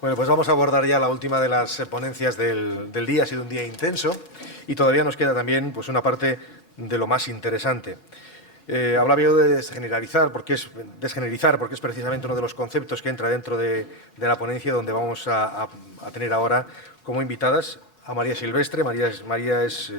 Bueno, pues vamos a abordar ya la última de las ponencias del día. Ha sido un día intenso y todavía nos queda también pues, una parte de lo más interesante. Hablaba yo de desgeneralizar porque es precisamente uno de los conceptos que entra dentro de la ponencia, donde vamos a tener ahora como invitadas a María Silvestre. María es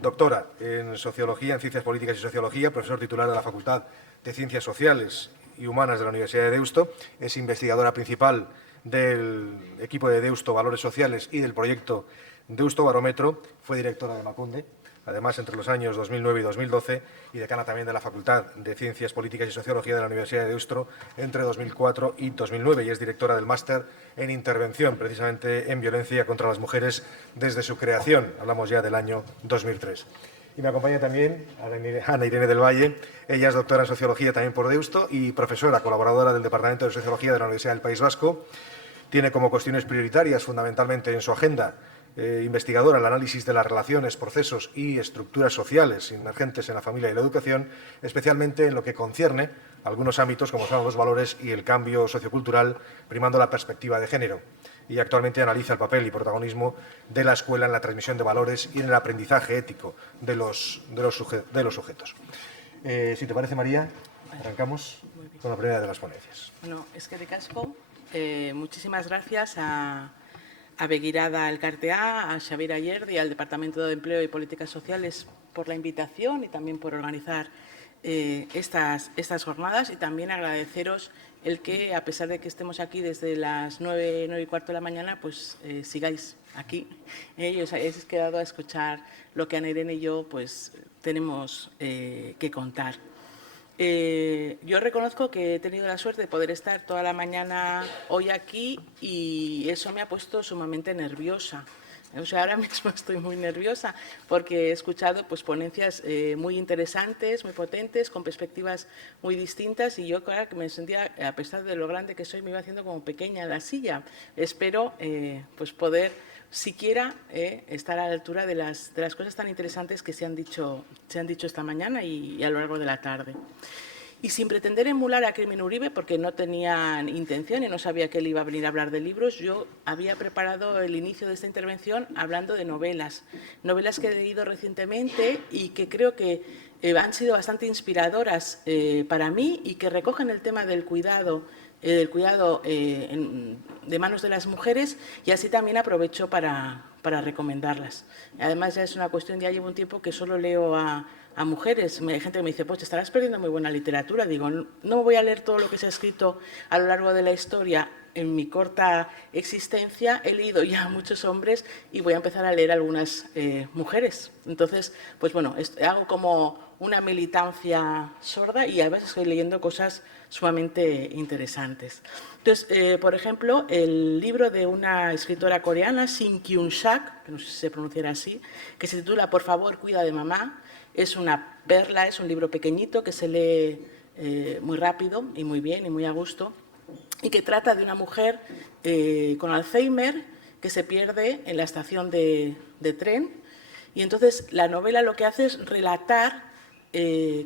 doctora en Sociología, en Ciencias Políticas y Sociología, profesor titular de la Facultad de Ciencias Sociales y Humanas de la Universidad de Deusto. Es investigadora principal del equipo de Deusto Valores Sociales y del proyecto Deusto Barómetro. Fue directora de Emakunde, además, entre los años 2009 y 2012, y decana también de la Facultad de Ciencias Políticas y Sociología de la Universidad de Deusto entre 2004 y 2009, y es directora del máster en intervención, precisamente en violencia contra las mujeres, desde su creación. Hablamos ya del año 2003. Y me acompaña también Ana Irene del Valle. Ella es doctora en Sociología también por Deusto y profesora colaboradora del Departamento de Sociología de la Universidad del País Vasco. Tiene como cuestiones prioritarias, fundamentalmente en su agenda, investigadora, el análisis de las relaciones, procesos y estructuras sociales emergentes en la familia y la educación, especialmente en lo que concierne a algunos ámbitos como son los valores y el cambio sociocultural, primando la perspectiva de género. Y actualmente analiza el papel y protagonismo de la escuela en la transmisión de valores y en el aprendizaje ético de los sujetos. Si te parece, María, arrancamos con la primera de las ponencias. Bueno, es que de casco, muchísimas gracias a Begirada Elkartea, a Xavier Ayer y al Departamento de Empleo y Políticas Sociales por la invitación y también por organizar estas jornadas, y también agradeceros el que, a pesar de que estemos aquí desde las 9:15 de la mañana, pues sigáis aquí y os hayáis quedado a escuchar lo que Ana Irene y yo pues tenemos que contar. Yo reconozco que he tenido la suerte de poder estar toda la mañana hoy aquí y eso me ha puesto sumamente nerviosa. O sea, ahora mismo estoy muy nerviosa porque he escuchado pues, ponencias muy interesantes, muy potentes, con perspectivas muy distintas, y yo, claro, que me sentía, a pesar de lo grande que soy, me iba haciendo como pequeña en la silla. Espero pues poder siquiera estar a la altura de las cosas tan interesantes que se han dicho esta mañana y a lo largo de la tarde. Y sin pretender emular a Carmen Uribe, porque no tenía intención y no sabía que él iba a venir a hablar de libros, yo había preparado el inicio de esta intervención hablando de novelas que he leído recientemente y que creo que han sido bastante inspiradoras para mí y que recogen el tema del cuidado de manos de las mujeres, y así también aprovecho para recomendarlas. Además, ya es una cuestión, ya llevo un tiempo que solo leo a mujeres. Hay gente que me dice, pues te estarás perdiendo muy buena literatura. Digo, no voy a leer todo lo que se ha escrito a lo largo de la historia en mi corta existencia. He leído ya a muchos hombres y voy a empezar a leer algunas mujeres. Entonces, pues bueno, hago como una militancia sorda y a veces estoy leyendo cosas sumamente interesantes. Entonces, por ejemplo, el libro de una escritora coreana, Shin Kyung-sak, que no sé si se pronunciará así, que se titula Por favor, cuida de mamá. Es una perla, es un libro pequeñito que se lee muy rápido y muy bien y muy a gusto, y que trata de una mujer con Alzheimer que se pierde en la estación de tren. Y entonces la novela lo que hace es relatar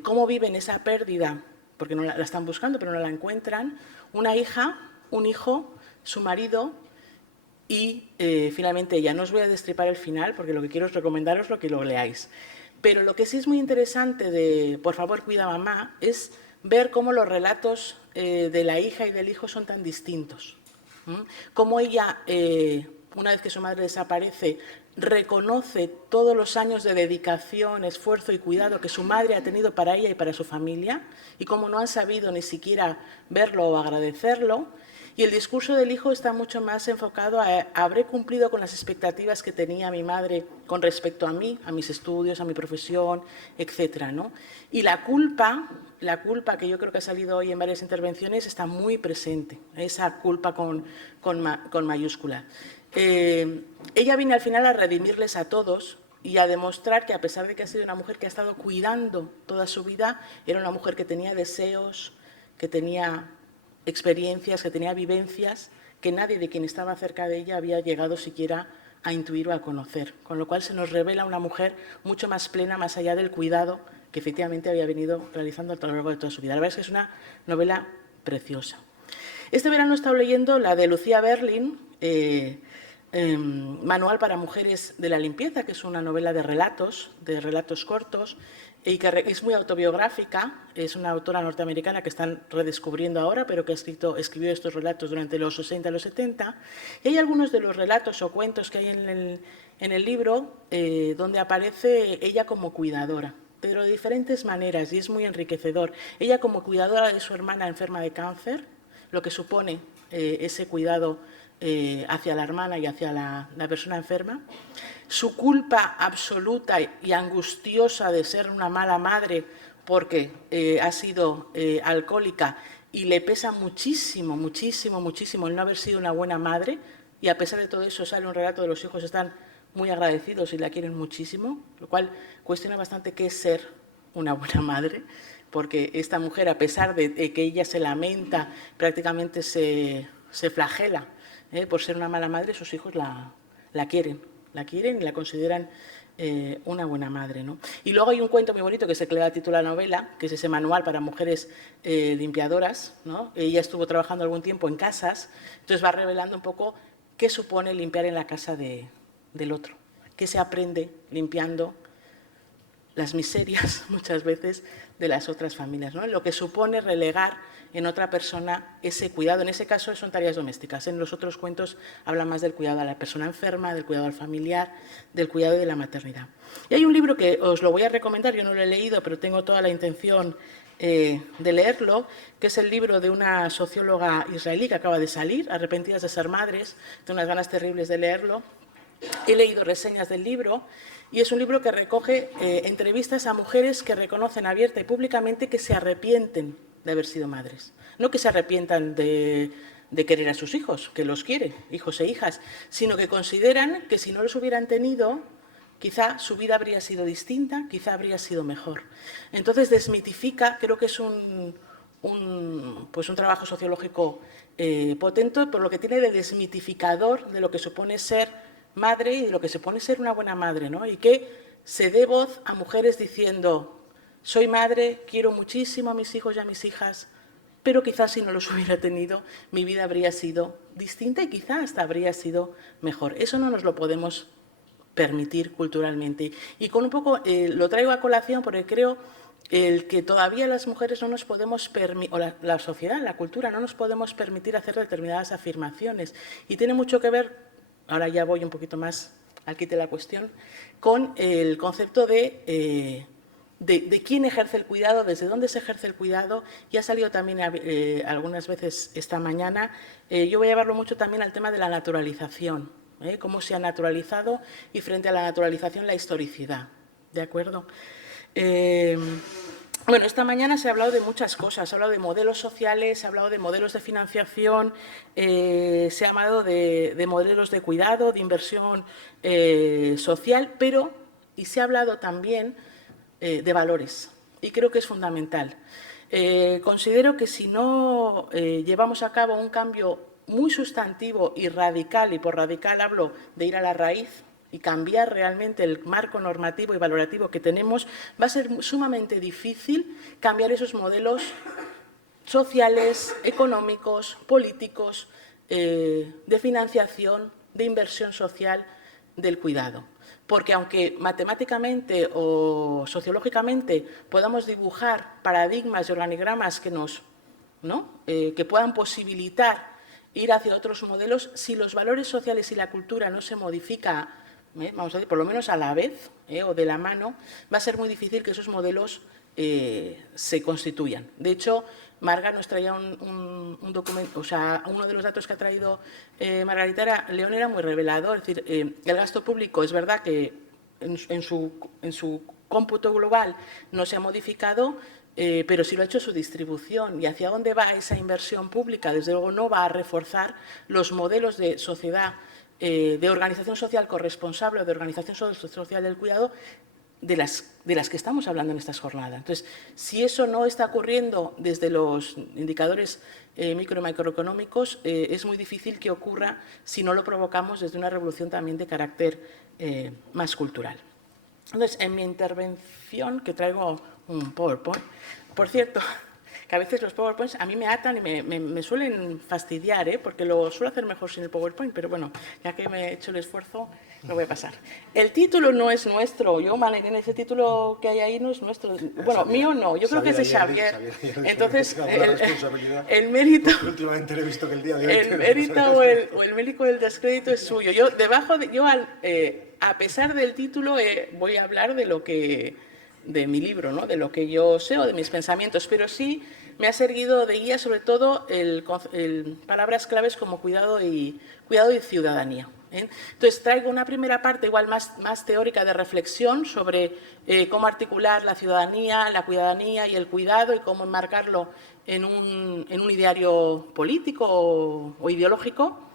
cómo viven esa pérdida, porque no la están buscando pero no la encuentran, una hija, un hijo, su marido y finalmente ella. No os voy a destripar el final porque lo que quiero es recomendaros lo que lo leáis. Pero lo que sí es muy interesante de Por favor, cuida a mamá es ver cómo los relatos de la hija y del hijo son tan distintos. Cómo ella, una vez que su madre desaparece, reconoce todos los años de dedicación, esfuerzo y cuidado que su madre ha tenido para ella y para su familia, y cómo no han sabido ni siquiera verlo o agradecerlo. Y el discurso del hijo está mucho más enfocado a habré cumplido con las expectativas que tenía mi madre con respecto a mí, a mis estudios, a mi profesión, etcétera, ¿no? Y la culpa que yo creo que ha salido hoy en varias intervenciones está muy presente, esa culpa con mayúscula. Ella viene al final a redimirles a todos y a demostrar que, a pesar de que ha sido una mujer que ha estado cuidando toda su vida, era una mujer que tenía deseos, que tenía experiencias, que tenía vivencias que nadie de quien estaba cerca de ella había llegado siquiera a intuir o a conocer, con lo cual se nos revela una mujer mucho más plena, más allá del cuidado que efectivamente había venido realizando a lo largo de toda su vida. La verdad es que es una novela preciosa. Este verano he estado leyendo la de Lucía Berlin, Manual para mujeres de la limpieza, que es una novela de relatos cortos, y que es muy autobiográfica. Es una autora norteamericana que están redescubriendo ahora, pero que escribió estos relatos durante los 60 y los 70. Y hay algunos de los relatos o cuentos que hay en el libro donde aparece ella como cuidadora, pero de diferentes maneras, y es muy enriquecedor. Ella como cuidadora de su hermana enferma de cáncer, lo que supone ese cuidado hacia la hermana y hacia la persona enferma, su culpa absoluta y angustiosa de ser una mala madre porque ha sido alcohólica y le pesa muchísimo, muchísimo, muchísimo el no haber sido una buena madre, y a pesar de todo eso sale un relato de los hijos están muy agradecidos y la quieren muchísimo, lo cual cuestiona bastante qué es ser una buena madre, porque esta mujer, a pesar de que ella se lamenta, prácticamente se flagela por ser una mala madre, sus hijos la quieren y la consideran una buena madre, ¿no? Y luego hay un cuento muy bonito que se le da título a la novela, que es ese manual para mujeres limpiadoras, ¿no? Ella estuvo trabajando algún tiempo en casas, entonces va revelando un poco qué supone limpiar en la casa del otro, qué se aprende limpiando las miserias muchas veces de las otras familias, ¿no? Lo que supone relegar en otra persona ese cuidado. En ese caso son tareas domésticas. En los otros cuentos habla más del cuidado a la persona enferma, del cuidado al familiar, del cuidado de la maternidad. Y hay un libro que os lo voy a recomendar, yo no lo he leído, pero tengo toda la intención de leerlo, que es el libro de una socióloga israelí que acaba de salir, Arrepentidas de ser madres. Tengo unas ganas terribles de leerlo. He leído reseñas del libro y es un libro que recoge entrevistas a mujeres que reconocen abierta y públicamente que se arrepienten de haber sido madres. No que se arrepientan de querer a sus hijos, que los quieren, hijos e hijas, sino que consideran que si no los hubieran tenido, quizá su vida habría sido distinta, quizá habría sido mejor. Entonces desmitifica, creo que es un trabajo sociológico potente, por lo que tiene de desmitificador de lo que supone ser madre y de lo que supone ser una buena madre, ¿no? Y que se dé voz a mujeres diciendo: soy madre, quiero muchísimo a mis hijos y a mis hijas, pero quizás si no los hubiera tenido, mi vida habría sido distinta y quizás hasta habría sido mejor. Eso no nos lo podemos permitir culturalmente. Y con un poco lo traigo a colación porque creo que todavía las mujeres no nos podemos permitir, o la sociedad, la cultura, no nos podemos permitir hacer determinadas afirmaciones. Y tiene mucho que ver, ahora ya voy un poquito más al quite de la cuestión, con el concepto de quién ejerce el cuidado, desde dónde se ejerce el cuidado. Y ha salido también algunas veces esta mañana. Yo voy a llevarlo mucho también al tema de la naturalización, cómo se ha naturalizado y frente a la naturalización la historicidad. ¿De acuerdo? Bueno, esta mañana se ha hablado de muchas cosas, se ha hablado de modelos sociales, se ha hablado de modelos de financiación, se ha hablado de modelos de cuidado, de inversión social, y se ha hablado también de valores, y creo que es fundamental. Considero que si no llevamos a cabo un cambio muy sustantivo y radical, y por radical hablo de ir a la raíz y cambiar realmente el marco normativo y valorativo que tenemos, va a ser sumamente difícil cambiar esos modelos sociales, económicos, políticos, de financiación, de inversión social del cuidado. Porque aunque matemáticamente o sociológicamente podamos dibujar paradigmas y organigramas que puedan posibilitar ir hacia otros modelos, si los valores sociales y la cultura no se modifican, vamos a decir, por lo menos a la vez o de la mano, va a ser muy difícil que esos modelos se constituyan. De hecho, Marga nos traía un documento, o sea, uno de los datos que ha traído Margarita León era muy revelador. Es decir, el gasto público es verdad que en su cómputo global no se ha modificado, pero sí lo ha hecho su distribución. ¿Y hacia dónde va esa inversión pública? Desde luego no va a reforzar los modelos de sociedad, de organización social corresponsable o de organización social del cuidado de las que estamos hablando en estas jornadas. Entonces, si eso no está ocurriendo desde los indicadores micro y macroeconómicos, es muy difícil que ocurra si no lo provocamos desde una revolución también de carácter más cultural. Entonces, en mi intervención, que traigo un PowerPoint, por cierto, que a veces los PowerPoints a mí me atan y me suelen fastidiar, porque lo suelo hacer mejor sin el PowerPoint, pero bueno, ya que me he hecho el esfuerzo, lo voy a pasar. El título no es nuestro, yo, Manerén, ese título que hay ahí no es nuestro. Bueno, mío no, yo creo que es de Xavier. Entonces, el mérito... Últimamente he visto que el día de hoy... El mérito o el mérito del descrédito es suyo. Yo, a pesar del título, voy a hablar de mi libro, ¿no? De lo que yo sé o de mis pensamientos, pero sí me ha servido de guía sobre todo palabras claves como cuidado y ciudadanía. Entonces, traigo una primera parte igual más teórica de reflexión sobre cómo articular la ciudadanía, la cuidadanía y el cuidado y cómo enmarcarlo en un ideario político o ideológico.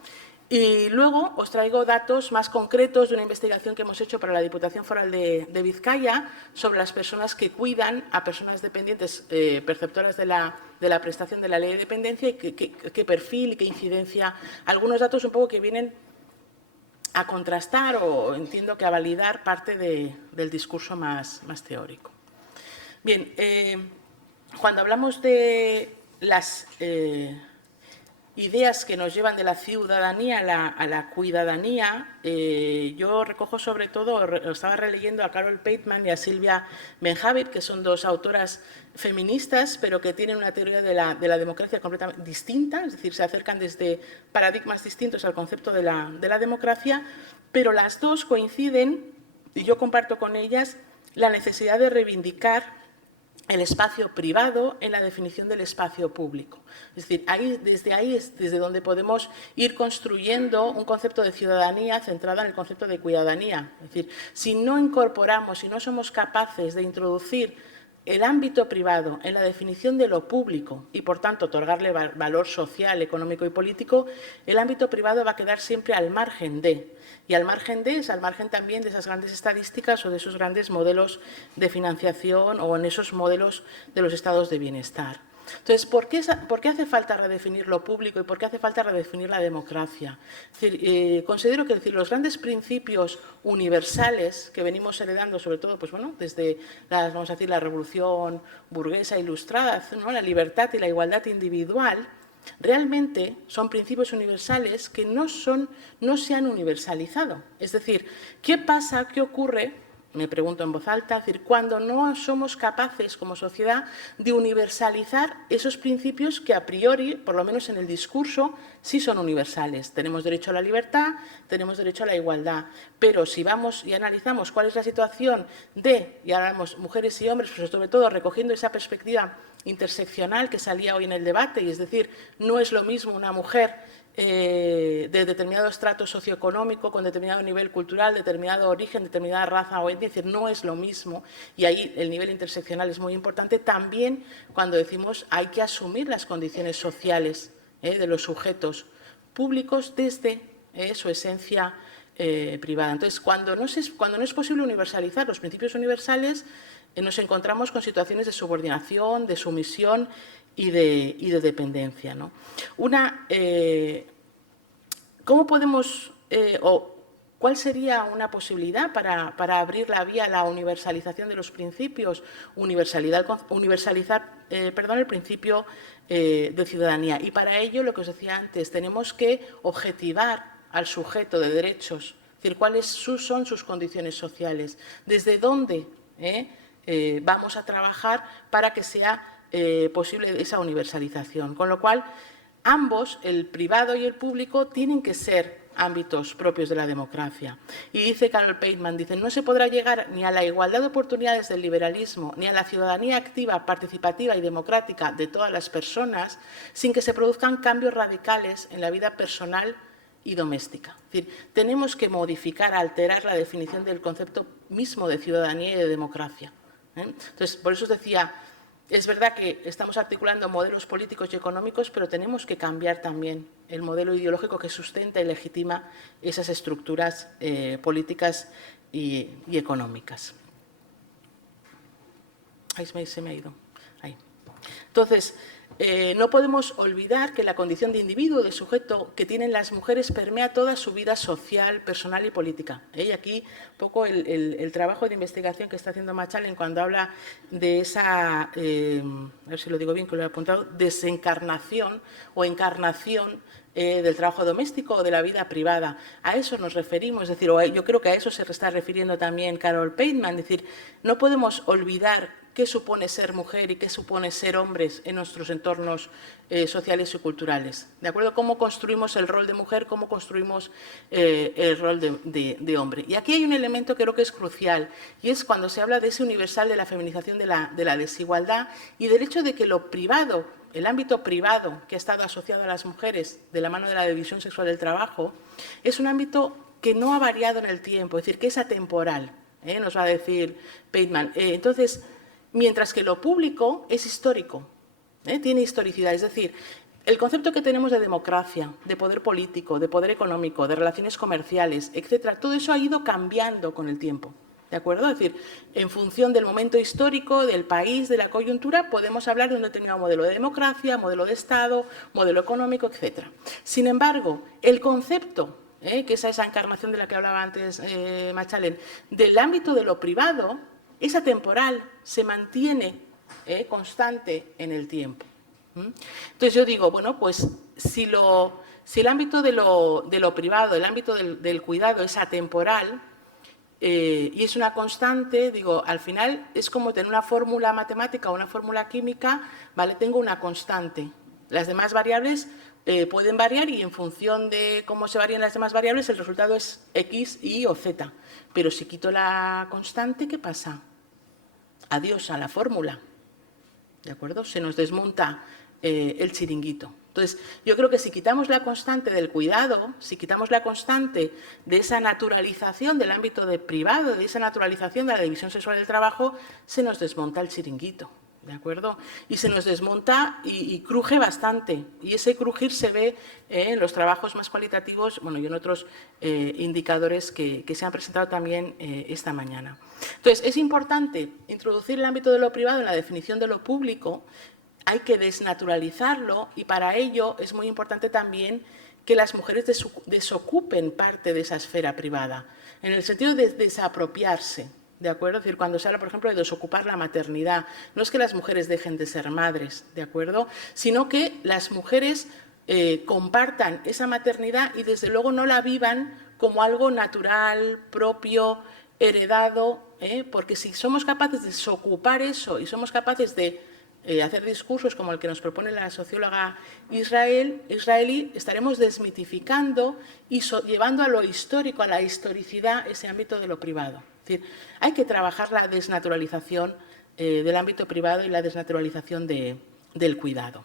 Y luego os traigo datos más concretos de una investigación que hemos hecho para la Diputación Foral de Vizcaya sobre las personas que cuidan a personas dependientes perceptoras de la prestación de la ley de dependencia y qué perfil y qué incidencia. Algunos datos un poco que vienen a contrastar o entiendo que a validar parte del discurso más teórico. Bien, cuando hablamos de las ideas que nos llevan de la ciudadanía a la cuidadanía, yo recojo sobre todo, estaba releyendo a Carol Pateman y a Silvia Benjavid, que son dos autoras feministas, pero que tienen una teoría de la democracia completamente distinta, es decir, se acercan desde paradigmas distintos al concepto de la democracia, pero las dos coinciden, y yo comparto con ellas, la necesidad de reivindicar el espacio privado en la definición del espacio público. Es decir, desde ahí es desde donde podemos ir construyendo un concepto de ciudadanía centrado en el concepto de cuidadanía. Es decir, si no incorporamos, si no somos capaces de introducir el ámbito privado en la definición de lo público y, por tanto, otorgarle valor social, económico y político, el ámbito privado va a quedar siempre al margen de. Y al margen es al margen también de esas grandes estadísticas o de esos grandes modelos de financiación o en esos modelos de los estados de bienestar. Entonces, ¿por qué hace falta redefinir lo público y por qué hace falta redefinir la democracia? Es decir, considero que los grandes principios universales que venimos heredando, sobre todo pues, bueno, desde vamos a decir, la revolución burguesa ilustrada, ¿no? La libertad y la igualdad individual, realmente son principios universales que no se han universalizado. Es decir, ¿qué pasa, qué ocurre? Me pregunto en voz alta, es decir, cuando no somos capaces como sociedad de universalizar esos principios que a priori, por lo menos en el discurso, sí son universales. Tenemos derecho a la libertad, tenemos derecho a la igualdad, pero si vamos y analizamos cuál es la situación y ahora hablamos mujeres y hombres, pues sobre todo recogiendo esa perspectiva interseccional que salía hoy en el debate, y es decir, no es lo mismo una mujer de determinado estrato socioeconómico, con determinado nivel cultural, determinado origen, determinada raza o etnia, es decir, no es lo mismo, y ahí el nivel interseccional es muy importante. También cuando decimos hay que asumir las condiciones sociales de los sujetos públicos desde su esencia privada. Entonces, cuando no es posible universalizar los principios universales, nos encontramos con situaciones de subordinación, de sumisión y de dependencia, ¿no? ¿Cómo podemos cuál sería una posibilidad para abrir la vía a la universalización de los principios? Universalizar el principio de ciudadanía. Y para ello, lo que os decía antes, tenemos que objetivar al sujeto de derechos, es decir, cuáles son sus condiciones sociales, desde dónde vamos a trabajar para que sea posible esa universalización. Con lo cual, ambos, el privado y el público, tienen que ser ámbitos propios de la democracia. Y dice Carol Pateman, no se podrá llegar ni a la igualdad de oportunidades del liberalismo, ni a la ciudadanía activa, participativa y democrática de todas las personas, sin que se produzcan cambios radicales en la vida personal y doméstica. Es decir, tenemos que modificar, alterar la definición del concepto mismo de ciudadanía y de democracia. Entonces, por eso os decía, es verdad que estamos articulando modelos políticos y económicos, pero tenemos que cambiar también el modelo ideológico que sustenta y legitima esas estructuras políticas y económicas. Ahí se me ha ido. Ahí. Entonces, no podemos olvidar que la condición de individuo, de sujeto que tienen las mujeres permea toda su vida social, personal y política. Y aquí un poco el trabajo de investigación que está haciendo Machallen cuando habla de esa, a ver si lo digo bien, que lo he apuntado, desencarnación o encarnación del trabajo doméstico o de la vida privada. A eso nos referimos, es decir, yo creo que a eso se está refiriendo también Carol Pateman, es decir, no podemos olvidar qué supone ser mujer y qué supone ser hombres en nuestros entornos sociales y culturales. ¿De acuerdo? Cómo construimos el rol de mujer, cómo construimos el rol de hombre. Y aquí hay un elemento que creo que es crucial, y es cuando se habla de ese universal de la feminización de la desigualdad y del hecho de que lo privado, el ámbito privado que ha estado asociado a las mujeres de la mano de la división sexual del trabajo, es un ámbito que no ha variado en el tiempo, es decir, que es atemporal, nos va a decir Pateman. Entonces, mientras que lo público es histórico, tiene historicidad, es decir, el concepto que tenemos de democracia, de poder político, de poder económico, de relaciones comerciales, etcétera, todo eso ha ido cambiando con el tiempo. ¿De acuerdo? Es decir, en función del momento histórico, del país, de la coyuntura, podemos hablar de un determinado modelo de democracia, modelo de Estado, modelo económico, etcétera. Sin embargo, el concepto, que es esa encarnación de la que hablaba antes Machallen, del ámbito de lo privado, es atemporal, se mantiene constante en el tiempo. Entonces yo digo, bueno, pues si el ámbito de lo privado, el ámbito del cuidado es atemporal y es una constante, digo, al final es como tener una fórmula matemática o una fórmula química, ¿vale? Tengo una constante. Las demás variables pueden variar y en función de cómo se varían las demás variables el resultado es X, Y o Z. Pero si quito la constante, ¿qué pasa? Adiós a la fórmula. ¿De acuerdo? Se nos desmonta el chiringuito. Entonces, yo creo que si quitamos la constante del cuidado, si quitamos la constante de esa naturalización del ámbito privado, de esa naturalización de la división sexual del trabajo, se nos desmonta el chiringuito. ¿De acuerdo? Y se nos desmonta y cruje bastante. Y ese crujir se ve en los trabajos más cualitativos, bueno, y en otros indicadores que se han presentado también esta mañana. Entonces, es importante introducir el ámbito de lo privado en la definición de lo público. Hay que desnaturalizarlo y para ello es muy importante también que las mujeres desocupen parte de esa esfera privada, en el sentido de desapropiarse. ¿De acuerdo? Es decir, cuando se habla, por ejemplo, de desocupar la maternidad, no es que las mujeres dejen de ser madres, ¿de acuerdo? Sino que las mujeres compartan esa maternidad y, desde luego, no la vivan como algo natural, propio, heredado, porque si somos capaces de desocupar eso y somos capaces de hacer discursos como el que nos propone la socióloga israelí, estaremos desmitificando y llevando a lo histórico, a la historicidad, ese ámbito de lo privado. Es decir, hay que trabajar la desnaturalización del ámbito privado y la desnaturalización del cuidado.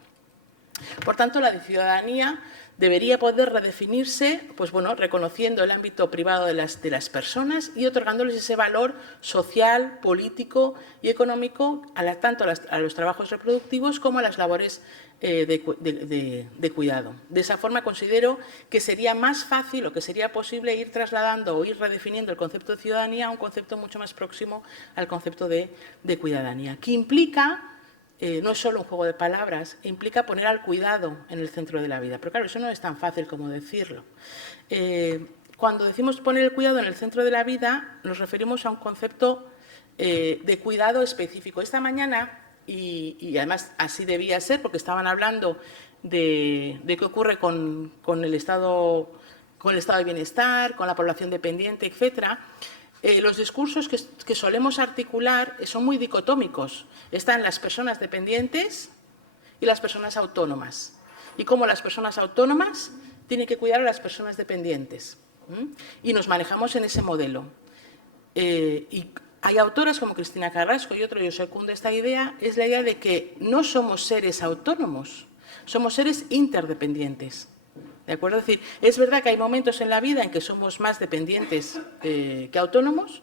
Por tanto, la ciudadanía debería poder redefinirse, pues bueno, reconociendo el ámbito privado de las personas y otorgándoles ese valor social, político y económico tanto a los trabajos reproductivos como a las labores de cuidado. De esa forma considero que sería más fácil o que sería posible ir trasladando o ir redefiniendo el concepto de ciudadanía a un concepto mucho más próximo al concepto de cuidadanía, que implica no es solo un juego de palabras, implica poner al cuidado en el centro de la vida. Pero claro, eso no es tan fácil como decirlo. Cuando decimos poner el cuidado en el centro de la vida, nos referimos a un concepto de cuidado específico. Esta mañana, y además así debía ser, porque estaban hablando de qué ocurre con el estado de bienestar, con la población dependiente, etcétera. Los discursos que solemos articular son muy dicotómicos. Están las personas dependientes y las personas autónomas. Y cómo las personas autónomas tienen que cuidar a las personas dependientes. Y nos manejamos en ese modelo. Y hay autoras como Cristina Carrasco y otro, yo secundo esta idea, es la idea de que no somos seres autónomos, somos seres interdependientes. ¿De acuerdo? Es decir, es verdad que hay momentos en la vida en que somos más dependientes que autónomos,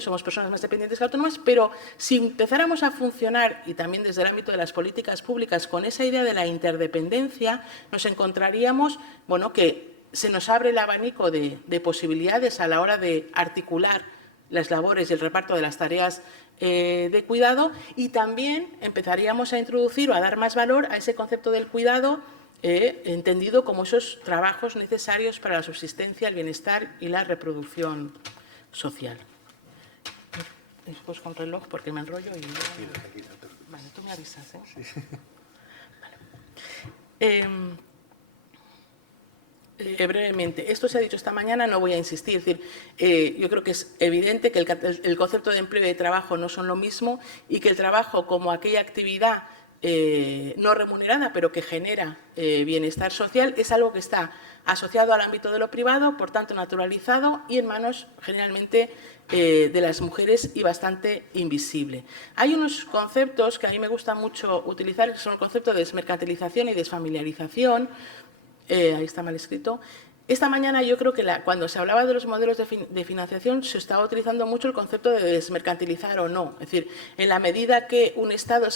somos personas más dependientes que autónomas, pero si empezáramos a funcionar, y también desde el ámbito de las políticas públicas, con esa idea de la interdependencia, nos encontraríamos, bueno, que se nos abre el abanico de posibilidades a la hora de articular las labores y el reparto de las tareas de cuidado, y también empezaríamos a introducir o a dar más valor a ese concepto del cuidado entendido como esos trabajos necesarios para la subsistencia, el bienestar y la reproducción social. Después con reloj porque me enrollo y... Vale, tú me avisas, ¿eh? Sí. Vale. Brevemente, esto se ha dicho esta mañana, no voy a insistir. Es decir, yo creo que es evidente que el concepto de empleo y de trabajo no son lo mismo y que el trabajo como aquella actividad no remunerada, pero que genera bienestar social, es algo que está asociado al ámbito de lo privado, por tanto naturalizado y en manos generalmente de las mujeres y bastante invisible. Hay unos conceptos que a mí me gusta mucho utilizar, que son el concepto de desmercantilización y desfamiliarización. Ahí está mal escrito. Esta mañana yo creo que cuando se hablaba de los modelos de financiación se estaba utilizando mucho el concepto de desmercantilizar o no. Es decir, en la medida que un Estado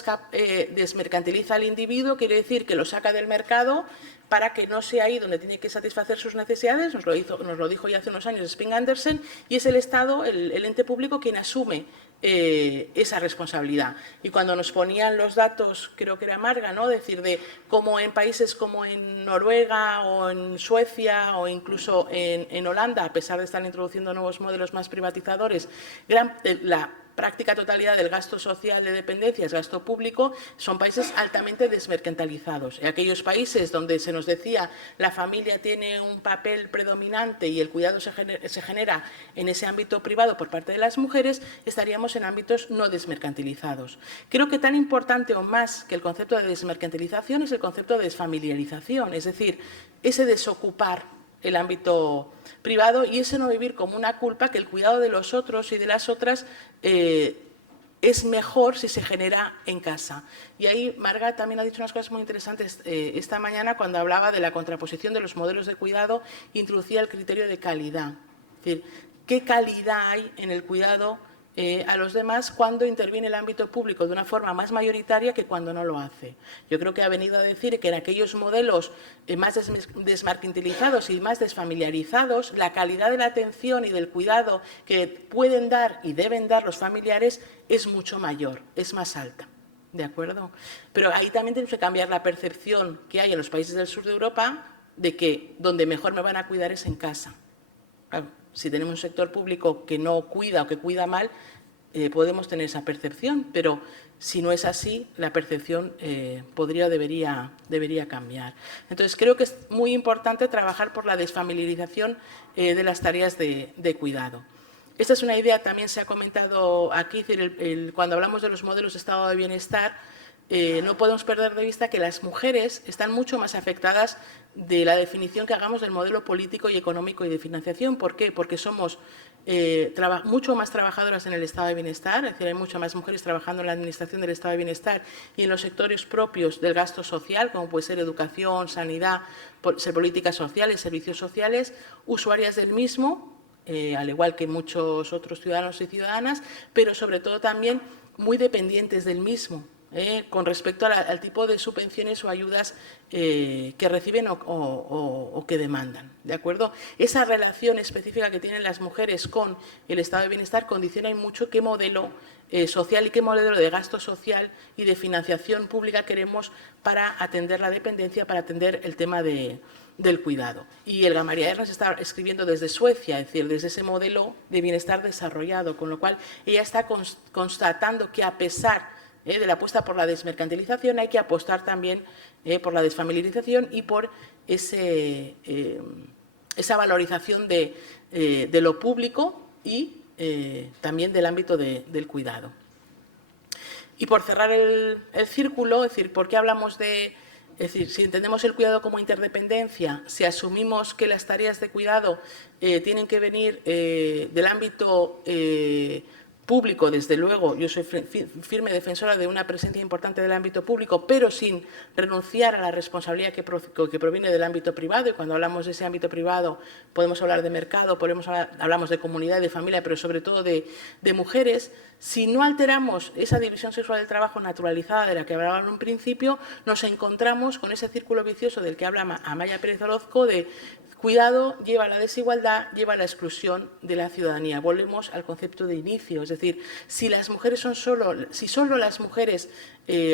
desmercantiliza al individuo, quiere decir que lo saca del mercado para que no sea ahí donde tiene que satisfacer sus necesidades. Nos lo dijo ya hace unos años Spink Andersen, y es el Estado, el ente público, quien asume esa responsabilidad. Y cuando nos ponían los datos, creo que era Marga, ¿no? Decir de cómo en países como en Noruega o en Suecia o incluso en Holanda, a pesar de estar introduciendo nuevos modelos más privatizadores, la práctica totalidad del gasto social de dependencias, gasto público, son países altamente desmercantilizados. En aquellos países donde se nos decía la familia tiene un papel predominante y el cuidado se genera en ese ámbito privado por parte de las mujeres, estaríamos en ámbitos no desmercantilizados. Creo que tan importante o más que el concepto de desmercantilización es el concepto de desfamiliarización, es decir, ese desocupar el ámbito privado y ese no vivir como una culpa, que el cuidado de los otros y de las otras es mejor si se genera en casa. Y ahí Marga también ha dicho unas cosas muy interesantes esta mañana cuando hablaba de la contraposición de los modelos de cuidado, introducía el criterio de calidad. Es decir, ¿qué calidad hay en el cuidado a los demás cuando interviene el ámbito público de una forma más mayoritaria que cuando no lo hace? Yo creo que ha venido a decir que en aquellos modelos más desmercantilizados y más desfamiliarizados, la calidad de la atención y del cuidado que pueden dar y deben dar los familiares es mucho mayor, es más alta. ¿De acuerdo? Pero ahí también tenemos que cambiar la percepción que hay en los países del sur de Europa de que donde mejor me van a cuidar es en casa. Claro, si tenemos un sector público que no cuida o que cuida mal, podemos tener esa percepción, pero si no es así, la percepción podría o debería cambiar. Entonces, creo que es muy importante trabajar por la desfamiliarización de las tareas de cuidado. Esta es una idea, también se ha comentado aquí, cuando hablamos de los modelos de estado de bienestar, no podemos perder de vista que las mujeres están mucho más afectadas de la definición que hagamos del modelo político y económico y de financiación. ¿Por qué? Porque somos mucho más trabajadoras en el estado de bienestar, es decir, hay muchas más mujeres trabajando en la administración del estado de bienestar y en los sectores propios del gasto social, como puede ser educación, sanidad, políticas sociales, servicios sociales, usuarias del mismo, al igual que muchos otros ciudadanos y ciudadanas, pero sobre todo también muy dependientes del mismo. Con respecto al tipo de subvenciones o ayudas que reciben o que demandan. ¿De acuerdo? Esa relación específica que tienen las mujeres con el estado de bienestar condiciona mucho qué modelo social y qué modelo de gasto social y de financiación pública queremos para atender la dependencia, para atender el tema del cuidado. Y Elga María Ernst está escribiendo desde Suecia, es decir, desde ese modelo de bienestar desarrollado, con lo cual ella está constatando que a pesar de la apuesta por la desmercantilización, hay que apostar también por la desfamiliarización y por esa valorización de lo público y también del ámbito del cuidado. Y por cerrar el círculo, es decir, ¿por qué hablamos de...? Es decir, si entendemos el cuidado como interdependencia, si asumimos que las tareas de cuidado tienen que venir del ámbito público, desde luego, yo soy firme defensora de una presencia importante del ámbito público, pero sin renunciar a la responsabilidad que proviene del ámbito privado, y cuando hablamos de ese ámbito privado podemos hablar de mercado, hablamos de comunidad, de familia, pero sobre todo de mujeres. Si no alteramos esa división sexual del trabajo naturalizada de la que hablaba en un principio, nos encontramos con ese círculo vicioso del que habla Amaya Pérez Orozco de cuidado lleva a la desigualdad, lleva a la exclusión de la ciudadanía. Volvemos al concepto de inicio, es decir, decir, si solo las mujeres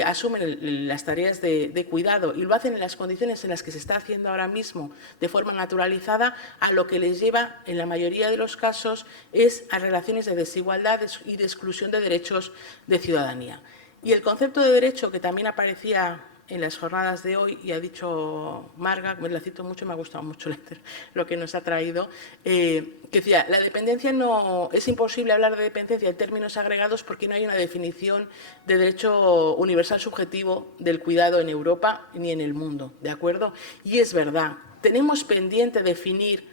asumen las tareas de cuidado y lo hacen en las condiciones en las que se está haciendo ahora mismo de forma naturalizada, a lo que les lleva, en la mayoría de los casos, es a relaciones de desigualdad y de exclusión de derechos de ciudadanía. Y el concepto de derecho, que también aparecía en las jornadas de hoy, y ha dicho Marga, me la cito mucho, me ha gustado mucho leer lo que nos ha traído, que decía, la dependencia no es imposible hablar de dependencia en términos agregados porque no hay una definición de derecho universal subjetivo del cuidado en Europa ni en el mundo, ¿de acuerdo? Y es verdad, tenemos pendiente definir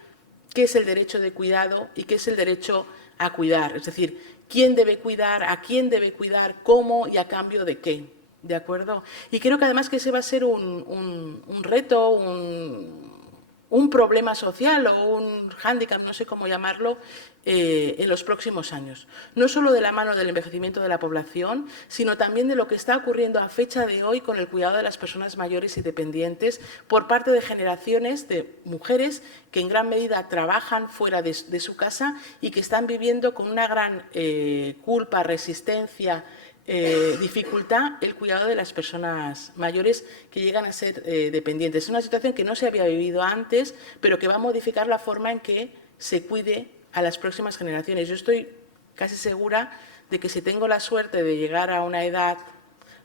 qué es el derecho de cuidado y qué es el derecho a cuidar, es decir, quién debe cuidar, a quién debe cuidar, cómo y a cambio de qué. ¿De acuerdo? Y creo que además que ese va a ser un reto, un problema social o un hándicap, no sé cómo llamarlo, en los próximos años. No solo de la mano del envejecimiento de la población, sino también de lo que está ocurriendo a fecha de hoy con el cuidado de las personas mayores y dependientes por parte de generaciones de mujeres que en gran medida trabajan fuera de su casa y que están viviendo con una gran culpa, resistencia, dificultad el cuidado de las personas mayores que llegan a ser dependientes. Es una situación que no se había vivido antes, pero que va a modificar la forma en que se cuide a las próximas generaciones. Yo estoy casi segura de que si tengo la suerte de llegar a una edad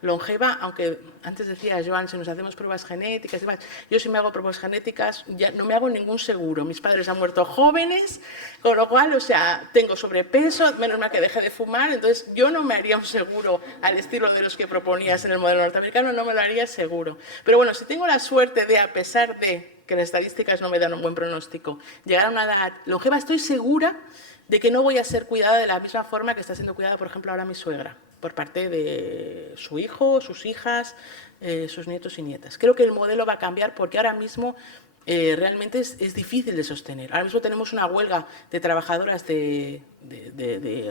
longeva, aunque antes decía Joan, si nos hacemos pruebas genéticas y demás, yo si me hago pruebas genéticas ya no me hago ningún seguro. Mis padres han muerto jóvenes, con lo cual, o sea, tengo sobrepeso, menos mal que dejé de fumar, entonces yo no me haría un seguro al estilo de los que proponías en el modelo norteamericano, no me lo haría seguro. Pero bueno, si tengo la suerte de, a pesar de que las estadísticas no me dan un buen pronóstico, llegar a una edad longeva, estoy segura de que no voy a ser cuidada de la misma forma que está siendo cuidada, por ejemplo, ahora mi suegra, por parte de su hijo, sus hijas, sus nietos y nietas. Creo que el modelo va a cambiar porque ahora mismo realmente es difícil de sostener. Ahora mismo tenemos una huelga de trabajadoras de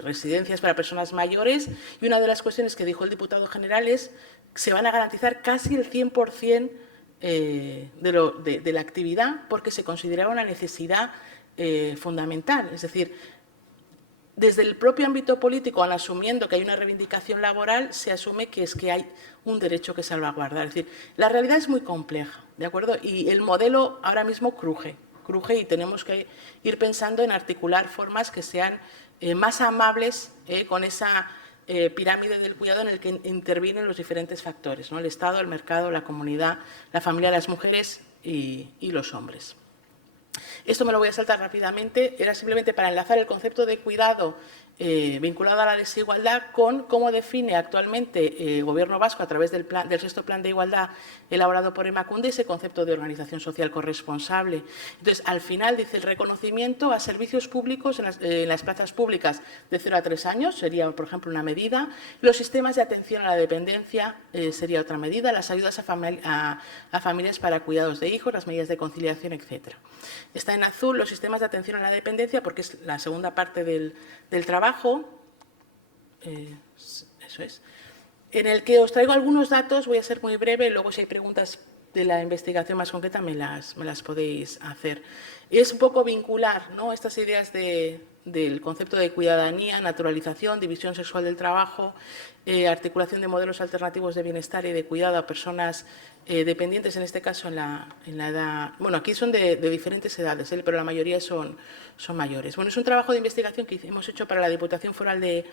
residencias para personas mayores y una de las cuestiones que dijo el diputado general es que se van a garantizar casi el 100% de la actividad porque se consideraba una necesidad fundamental. Es decir, desde el propio ámbito político, aun asumiendo que hay una reivindicación laboral, se asume que es que hay un derecho que salvaguardar. Es decir, la realidad es muy compleja, ¿de acuerdo? Y el modelo ahora mismo cruje y tenemos que ir pensando en articular formas que sean más amables con esa pirámide del cuidado en el que intervienen los diferentes factores, ¿no? El Estado, el mercado, la comunidad, la familia, las mujeres y los hombres. Esto me lo voy a saltar rápidamente, era simplemente para enlazar el concepto de cuidado vinculado a la desigualdad con cómo define actualmente el Gobierno vasco a través del sexto Plan de Igualdad elaborado por Emakunde ese concepto de organización social corresponsable. Entonces, al final dice el reconocimiento a servicios públicos en las plazas públicas de 0 a 3 años, sería, por ejemplo, una medida. Los sistemas de atención a la dependencia sería otra medida, las ayudas a familias para cuidados de hijos, las medidas de conciliación, etc. Está en azul los sistemas de atención a la dependencia porque es la segunda parte del trabajo, eso es, en el que os traigo algunos datos, voy a ser muy breve, luego si hay preguntas de la investigación más concreta me las podéis hacer. Es un poco vincular, ¿no?, estas ideas del concepto de cuidadanía, naturalización, división sexual del trabajo, articulación de modelos alternativos de bienestar y de cuidado a personas dependientes, en este caso en la edad. Bueno, aquí son de diferentes edades, pero la mayoría son mayores. Bueno, es un trabajo de investigación que hemos hecho para la Diputación Foral de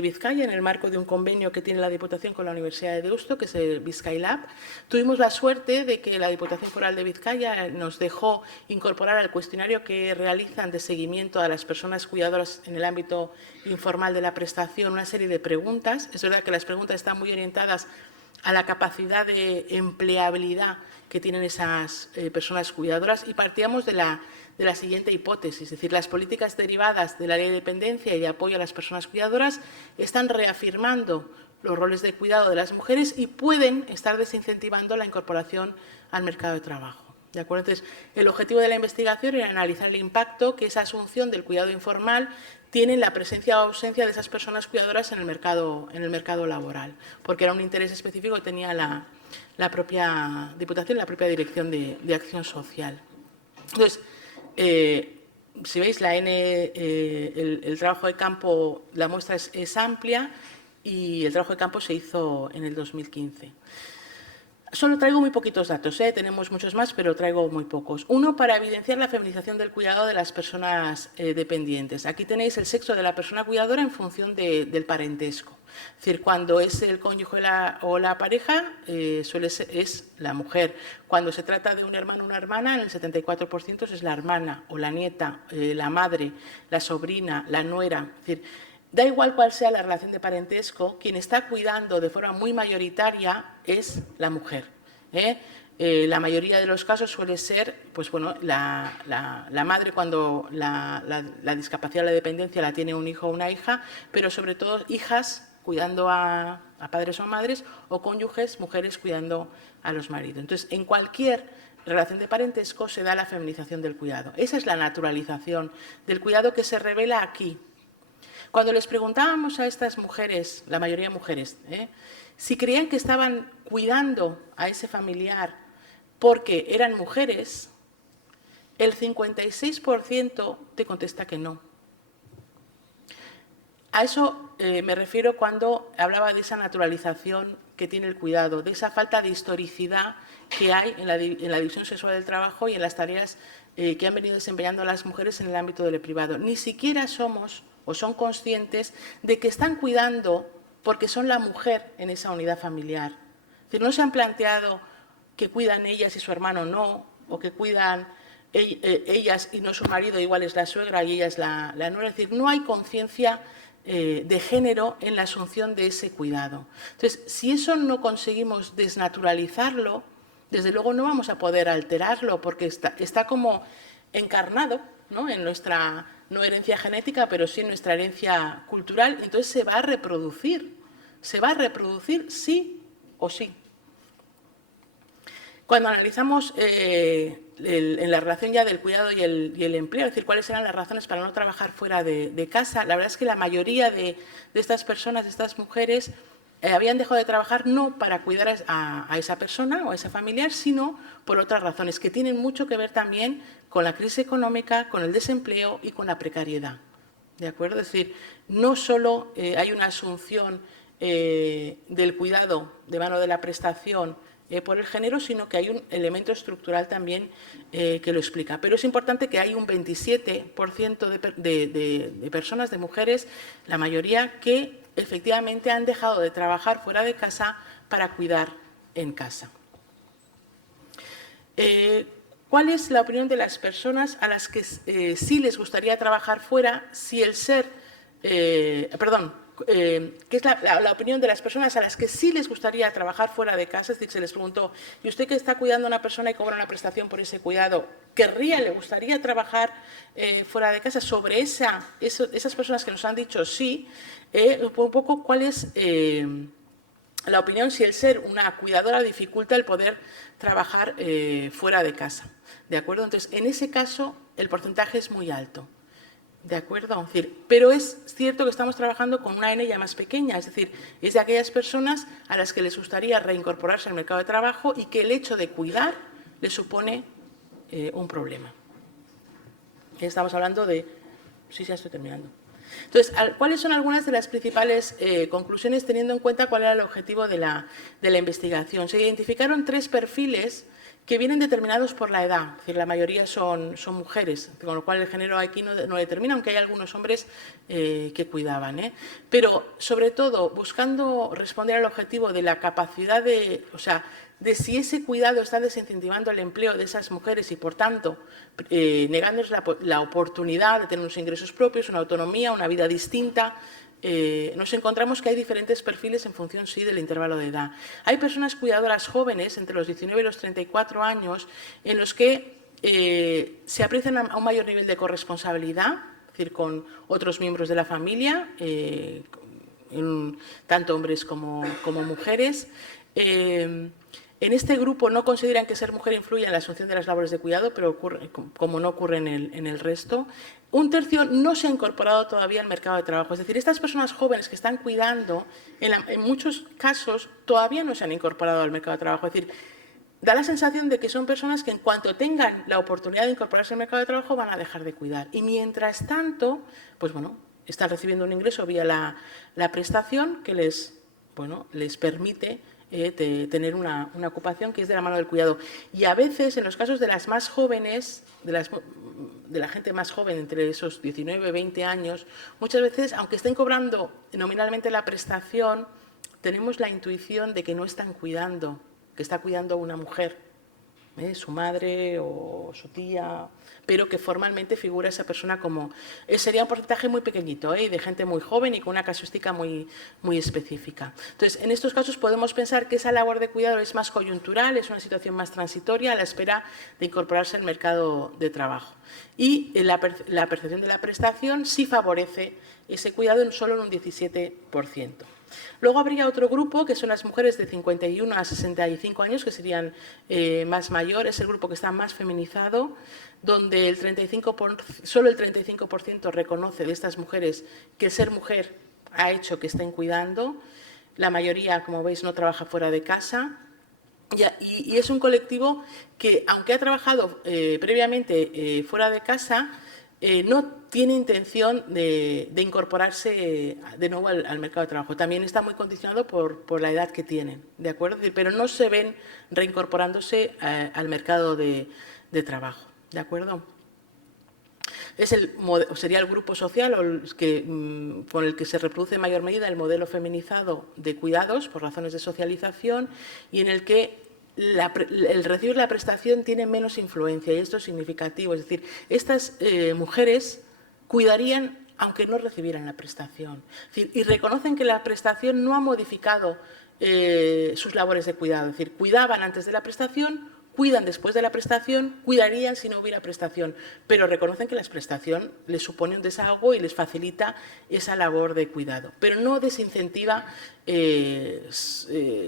Vizcaya en el marco de un convenio que tiene la Diputación con la Universidad de Deusto, que es el Vizcailab. Tuvimos la suerte de que la Diputación Foral de Vizcaya nos dejó incorporar al cuestionario que realizan de seguimiento a las personas cuidadoras en el ámbito informal de la prestación una serie de preguntas. Es verdad que las preguntas están muy orientadas a la capacidad de empleabilidad que tienen esas personas cuidadoras y partíamos de la siguiente hipótesis, es decir, las políticas derivadas de la ley de dependencia y de apoyo a las personas cuidadoras están reafirmando los roles de cuidado de las mujeres y pueden estar desincentivando la incorporación al mercado de trabajo. ¿De acuerdo? Entonces, el objetivo de la investigación era analizar el impacto que esa asunción del cuidado informal tiene en la presencia o ausencia de esas personas cuidadoras en el mercado laboral, porque era un interés específico que tenía la propia Diputación, la propia Dirección de Acción Social. Entonces, si veis, la N, el trabajo de campo, la muestra es amplia y el trabajo de campo se hizo en el 2015. Solo traigo muy poquitos datos, tenemos muchos más, pero traigo muy pocos. Uno, para evidenciar la feminización del cuidado de las personas dependientes. Aquí tenéis el sexo de la persona cuidadora en función del parentesco. Es decir, cuando es el cónyuge o la pareja, es la mujer. Cuando se trata de un hermano o una hermana, en el 74% es la hermana o la nieta, la madre, la sobrina, la nuera. Es decir, da igual cuál sea la relación de parentesco, quien está cuidando de forma muy mayoritaria es la mujer. La mayoría de los casos suele ser, pues bueno, la madre cuando la discapacidad o la dependencia la tiene un hijo o una hija, pero sobre todo hijas cuidando a padres o madres, o cónyuges, mujeres cuidando a los maridos. Entonces, en cualquier relación de parentesco se da la feminización del cuidado. Esa es la naturalización del cuidado que se revela aquí. Cuando les preguntábamos a estas mujeres, la mayoría de mujeres, si creían que estaban cuidando a ese familiar porque eran mujeres, el 56% te contesta que no. A eso me refiero cuando hablaba de esa naturalización que tiene el cuidado, de esa falta de historicidad que hay en la división sexual del trabajo y en las tareas que han venido desempeñando las mujeres en el ámbito del privado. Ni siquiera somos o son conscientes de que están cuidando porque son la mujer en esa unidad familiar. Es decir, no se han planteado que cuidan ellas y su hermano no, o que cuidan ellas y no su marido, igual es la suegra y ella es la nuera. Es decir, no hay conciencia de género en la asunción de ese cuidado. Entonces, si eso no conseguimos desnaturalizarlo, desde luego no vamos a poder alterarlo porque está como encarnado, ¿no?, en nuestra no herencia genética, pero sí en nuestra herencia cultural. Entonces se va a reproducir sí o sí. Cuando analizamos en la relación ya del cuidado y el empleo, es decir, cuáles eran las razones para no trabajar fuera de casa, la verdad es que la mayoría de estas personas, de estas mujeres, habían dejado de trabajar no para cuidar a esa persona o a esa familiar, sino por otras razones que tienen mucho que ver también con la crisis económica, con el desempleo y con la precariedad. ¿De acuerdo? Es decir, no solo hay una asunción del cuidado de mano de la prestación por el género, sino que hay un elemento estructural también que lo explica. Pero es importante que hay un 27% de personas, de mujeres, la mayoría, que efectivamente han dejado de trabajar fuera de casa para cuidar en casa. ¿Cuál es la opinión de las personas a las que sí les gustaría trabajar fuera si el ser... ¿qué es la opinión de las personas a las que sí les gustaría trabajar fuera de casa? Es decir, se les preguntó, ¿y usted que está cuidando a una persona y cobra una prestación por ese cuidado, le gustaría trabajar fuera de casa? Sobre esas personas que nos han dicho sí, un poco cuál es la opinión si el ser una cuidadora dificulta el poder trabajar fuera de casa. ¿De acuerdo? Entonces, en ese caso, el porcentaje es muy alto. ¿De acuerdo? Es decir, pero es cierto que estamos trabajando con una N ya más pequeña, es decir, es de aquellas personas a las que les gustaría reincorporarse al mercado de trabajo y que el hecho de cuidar les supone un problema. Estamos hablando de... Sí, ya estoy terminando. Entonces, ¿cuáles son algunas de las principales conclusiones teniendo en cuenta cuál era el objetivo de la investigación? Se identificaron 3 perfiles que vienen determinados por la edad, es decir, la mayoría son mujeres, con lo cual el género aquí no determina, aunque hay algunos hombres que cuidaban. Pero, sobre todo, buscando responder al objetivo de la capacidad de si ese cuidado está desincentivando el empleo de esas mujeres y, por tanto, negándoles la oportunidad de tener unos ingresos propios, una autonomía, una vida distinta, nos encontramos que hay diferentes perfiles en función, sí, del intervalo de edad. Hay personas cuidadoras jóvenes, entre los 19 y los 34 años, en los que se aprecian a un mayor nivel de corresponsabilidad, es decir, con otros miembros de la familia, tanto hombres como mujeres. En este grupo no consideran que ser mujer influya en la asunción de las labores de cuidado, pero ocurre, como no ocurre en el resto. Un tercio no se ha incorporado todavía al mercado de trabajo. Es decir, estas personas jóvenes que están cuidando, en muchos casos, todavía no se han incorporado al mercado de trabajo. Es decir, da la sensación de que son personas que en cuanto tengan la oportunidad de incorporarse al mercado de trabajo van a dejar de cuidar. Y mientras tanto, pues bueno, están recibiendo un ingreso vía la prestación que les permite tener una ocupación que es de la mano del cuidado. Y a veces, en los casos de las más jóvenes, de la gente más joven, entre esos 19 y 20 años, muchas veces, aunque estén cobrando nominalmente la prestación, tenemos la intuición de que no están cuidando, que está cuidando una mujer, su madre o su tía, pero que formalmente figura esa persona como... sería un porcentaje muy pequeñito, de gente muy joven y con una casuística muy específica. Entonces, en estos casos podemos pensar que esa labor de cuidado es más coyuntural, es una situación más transitoria a la espera de incorporarse al mercado de trabajo. Y la percepción de la prestación sí favorece ese cuidado solo en un 17%. Luego habría otro grupo, que son las mujeres de 51 a 65 años, que serían más mayores, el grupo que está más feminizado, donde solo el 35% reconoce de estas mujeres que el ser mujer ha hecho que estén cuidando. La mayoría, como veis, no trabaja fuera de casa. Y es un colectivo que, aunque ha trabajado previamente fuera de casa, no tiene intención de incorporarse de nuevo al mercado de trabajo. También está muy condicionado por la edad que tienen, ¿de acuerdo? Pero no se ven reincorporándose al mercado de trabajo, ¿de acuerdo? Sería el grupo social con el que se reproduce en mayor medida el modelo feminizado de cuidados por razones de socialización y en el que el recibir la prestación tiene menos influencia, y esto es significativo. Es decir, estas mujeres cuidarían aunque no recibieran la prestación. Es decir, y reconocen que la prestación no ha modificado sus labores de cuidado. Es decir, cuidaban antes de la prestación, cuidan después de la prestación, cuidarían si no hubiera prestación, pero reconocen que la prestación les supone un desahogo y les facilita esa labor de cuidado, pero no desincentiva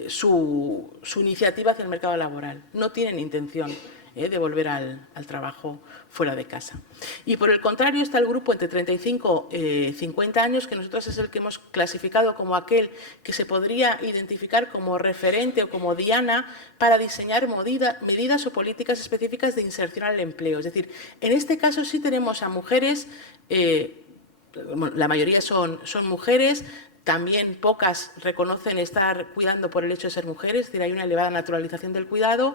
su iniciativa hacia el mercado laboral. No tienen intención de volver al trabajo fuera de casa. Y por el contrario está el grupo entre 35 y 50 años, que nosotros es el que hemos clasificado como aquel que se podría identificar como referente o como diana para diseñar medidas o políticas específicas de inserción al empleo. Es decir, en este caso sí tenemos a mujeres, la mayoría son mujeres. También pocas reconocen estar cuidando por el hecho de ser mujeres, es decir, hay una elevada naturalización del cuidado,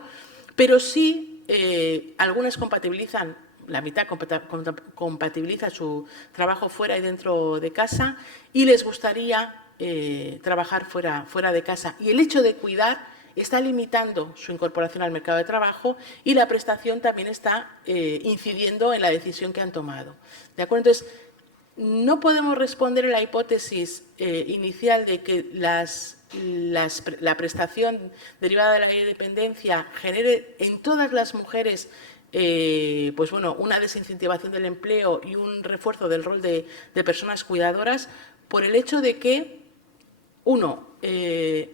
pero sí algunas compatibilizan, la mitad compatibiliza su trabajo fuera y dentro de casa y les gustaría trabajar fuera de casa. Y el hecho de cuidar está limitando su incorporación al mercado de trabajo y la prestación también está incidiendo en la decisión que han tomado. ¿De acuerdo? Entonces, no podemos responder a la hipótesis inicial de que la prestación derivada de la ley de dependencia genere en todas las mujeres pues bueno, una desincentivación del empleo y un refuerzo del rol de personas cuidadoras, por el hecho de que,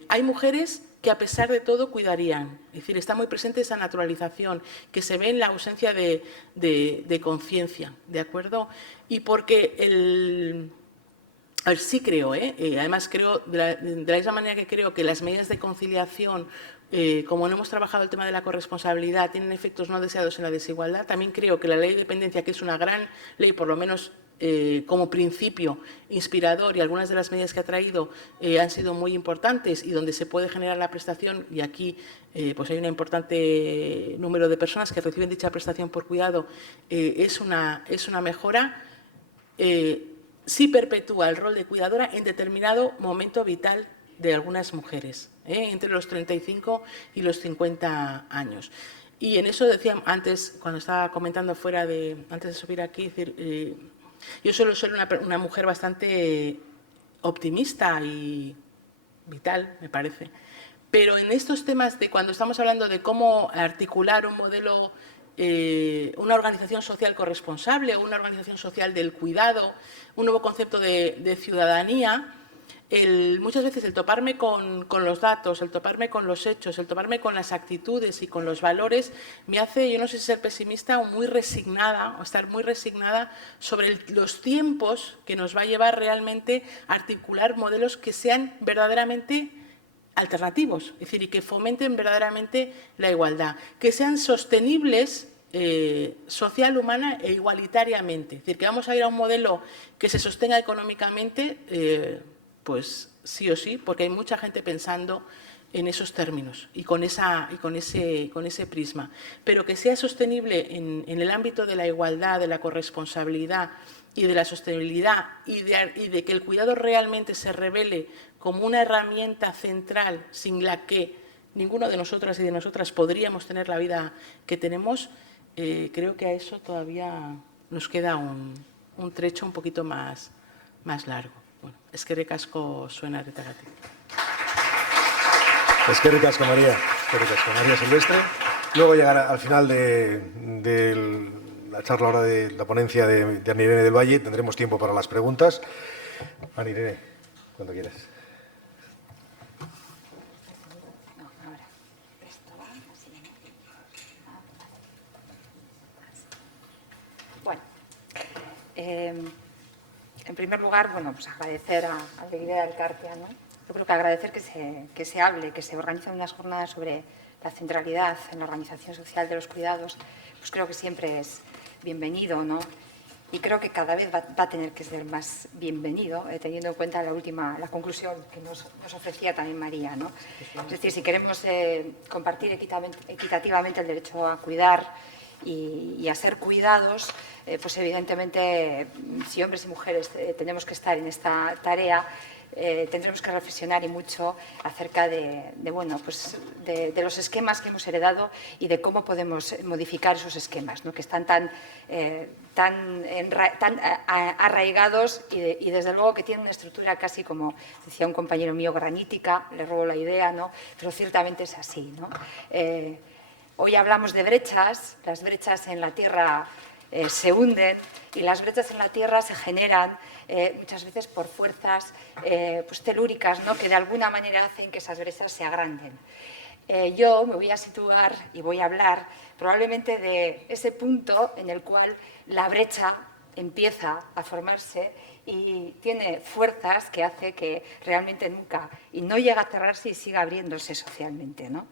hay mujeres que a pesar de todo cuidarían. Es decir, está muy presente esa naturalización que se ve en la ausencia de conciencia, ¿de acuerdo? Y porque a ver, sí creo, además creo, de la misma manera que creo que las medidas de conciliación, como no hemos trabajado el tema de la corresponsabilidad, tienen efectos no deseados en la desigualdad, también creo que la ley de dependencia, que es una gran ley, por lo menos como principio inspirador, y algunas de las medidas que ha traído han sido muy importantes y donde se puede generar la prestación, y aquí pues hay un importante número de personas que reciben dicha prestación por cuidado, es una mejora. Sí perpetúa el rol de cuidadora en determinado momento vital de algunas mujeres, entre los 35 y los 50 años. Y en eso decía antes, cuando estaba comentando antes de subir aquí, decir, yo suelo ser una mujer bastante optimista y vital, me parece. Pero en estos temas de cuando estamos hablando de cómo articular un modelo, una organización social corresponsable, una organización social del cuidado, un nuevo concepto de ciudadanía, muchas veces el toparme con los datos, el toparme con los hechos, el toparme con las actitudes y con los valores, me hace, yo no sé si ser pesimista o muy resignada, o estar muy resignada sobre los tiempos que nos va a llevar realmente a articular modelos que sean verdaderamente alternativos, es decir, y que fomenten verdaderamente la igualdad, que sean sostenibles social, humana e igualitariamente. Es decir, que vamos a ir a un modelo que se sostenga económicamente, pues sí o sí, porque hay mucha gente pensando en esos términos y con ese prisma, pero que sea sostenible en el ámbito de la igualdad, de la corresponsabilidad y de la sostenibilidad y de que el cuidado realmente se revele como una herramienta central sin la que ninguno de nosotras y de nosotras podríamos tener la vida que tenemos. Creo que a eso todavía nos queda un trecho un poquito más largo. Bueno, eskerrik asko zuen arretagatik. Eskerrik asko, María. Eskerrik asko, María Silvestre. Luego llegará al final de la charla ahora de la ponencia de Ana Irene del Valle. Tendremos tiempo para las preguntas. Ana Irene, cuando quieras. Bueno, en primer lugar, bueno, pues agradecer a la idea del Cartia, ¿no? Yo creo que agradecer que se hable, que se organicen unas jornadas sobre la centralidad en la organización social de los cuidados, pues creo que siempre es bienvenido, ¿no? Y creo que cada vez va a tener que ser más bienvenido, teniendo en cuenta la conclusión que nos ofrecía también María, ¿no? Es decir, si queremos compartir equitativamente el derecho a cuidar y a ser cuidados, pues evidentemente, si hombres y mujeres tenemos que estar en esta tarea, tendremos que reflexionar y mucho acerca de los esquemas que hemos heredado y de cómo podemos modificar esos esquemas, ¿no? Que están tan arraigados y desde luego que tienen una estructura casi, como decía un compañero mío, granítica, le robo la idea, ¿no? Pero ciertamente es así, ¿no? Hoy hablamos de brechas, las brechas en la Tierra se hunden y las brechas en la Tierra se generan muchas veces por fuerzas pues telúricas, ¿no? Que de alguna manera hacen que esas brechas se agranden. Yo me voy a situar y voy a hablar probablemente de ese punto en el cual la brecha empieza a formarse y tiene fuerzas que hace que realmente nunca, y no llega a cerrarse y siga abriéndose socialmente, ¿no?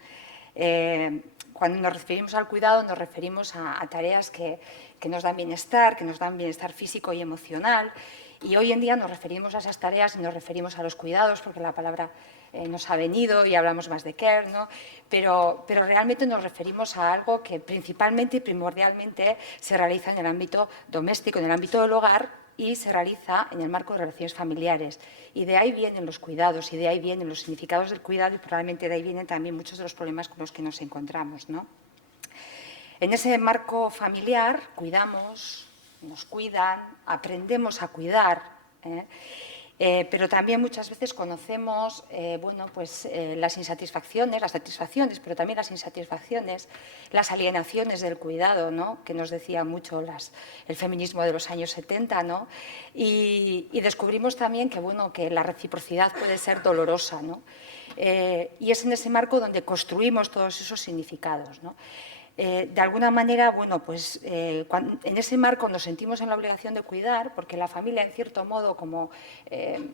Cuando nos referimos al cuidado, nos referimos a tareas que nos dan bienestar físico y emocional. Y hoy en día nos referimos a esas tareas y nos referimos a los cuidados, porque la palabra nos ha venido y hablamos más de care, ¿no? Pero realmente nos referimos a algo que principalmente y primordialmente se realiza en el ámbito doméstico, en el ámbito del hogar, y se realiza en el marco de relaciones familiares. Y de ahí vienen los cuidados, y de ahí vienen los significados del cuidado, y probablemente de ahí vienen también muchos de los problemas con los que nos encontramos, ¿no? En ese marco familiar cuidamos, nos cuidan, aprendemos a cuidar, pero también muchas veces conocemos las insatisfacciones, las satisfacciones, pero también las insatisfacciones, las alienaciones del cuidado, ¿no? Que nos decía mucho el feminismo de los años 70, ¿no? Y descubrimos también que la reciprocidad puede ser dolorosa, ¿no? Y es en ese marco donde construimos todos esos significados, ¿no? De alguna manera, en ese marco nos sentimos en la obligación de cuidar, porque la familia, en cierto modo, como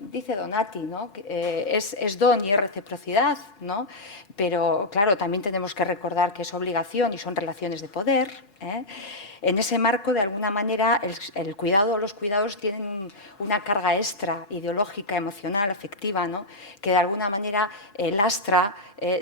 dice Donati, ¿no? Es don y es reciprocidad, ¿no? Pero, claro, también tenemos que recordar que es obligación y son relaciones de poder, ¿eh? En ese marco, de alguna manera, el cuidado, los cuidados tienen una carga extra, ideológica, emocional, afectiva, ¿no? Que de alguna manera lastra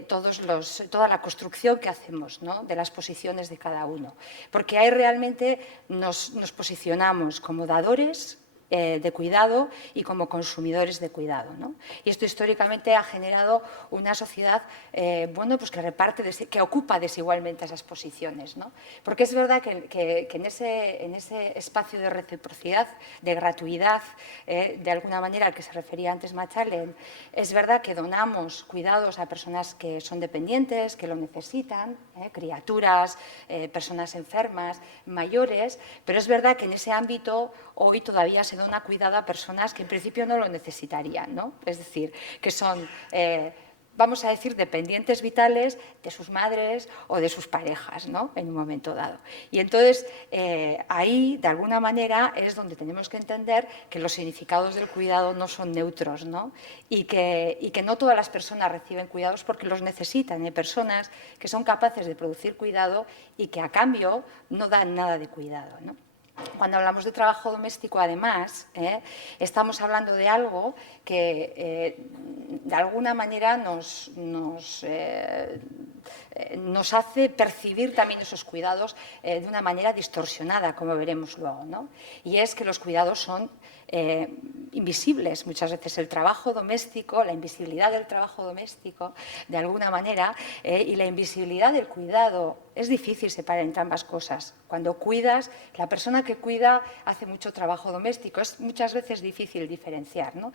toda la construcción que hacemos, ¿no? De las posiciones de cada uno. Porque ahí realmente nos posicionamos como dadores de cuidado y como consumidores de cuidado, ¿no? Y esto históricamente ha generado una sociedad que ocupa desigualmente esas posiciones, ¿no? Porque es verdad que en ese espacio de reciprocidad, de gratuidad, de alguna manera al que se refería antes Machalén, es verdad que donamos cuidados a personas que son dependientes, que lo necesitan, criaturas, personas enfermas, mayores, pero es verdad que en ese ámbito hoy todavía se dona cuidado a personas que en principio no lo necesitarían, ¿no? Es decir, que son vamos a decir, dependientes vitales de sus madres o de sus parejas, ¿no?, en un momento dado. Y entonces ahí, de alguna manera, es donde tenemos que entender que los significados del cuidado no son neutros, ¿no?, y que no todas las personas reciben cuidados porque los necesitan. Hay personas que son capaces de producir cuidado y que a cambio no dan nada de cuidado, ¿no? Cuando hablamos de trabajo doméstico, además, estamos hablando de algo que de alguna manera nos hace percibir también esos cuidados de una manera distorsionada, como veremos luego, ¿no? Y es que los cuidados son invisibles. Muchas veces el trabajo doméstico, la invisibilidad del trabajo doméstico, de alguna manera, y la invisibilidad del cuidado, es difícil separar entre ambas cosas. Cuando cuidas, la persona que cuida hace mucho trabajo doméstico, es muchas veces difícil diferenciar, ¿no?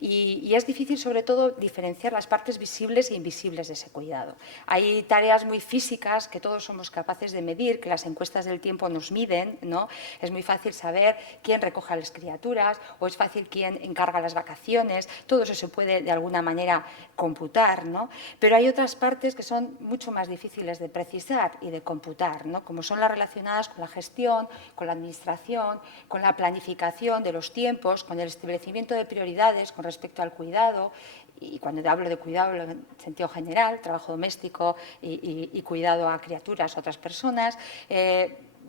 Y es difícil, sobre todo, diferenciar las partes visibles e invisibles de ese cuidado. Hay tareas muy físicas que todos somos capaces de medir, que las encuestas del tiempo nos miden, ¿no? Es muy fácil saber quién recoge a las criaturas, o es fácil quién encarga las vacaciones, todo eso se puede de alguna manera computar, ¿no? Pero hay otras partes que son mucho más difíciles de precisar y de computar, ¿no?, como son las relacionadas con la gestión, con la administración, con la planificación de los tiempos, con el establecimiento de prioridades con respecto al cuidado. Y cuando hablo de cuidado en sentido general, trabajo doméstico y cuidado a criaturas, a otras personas,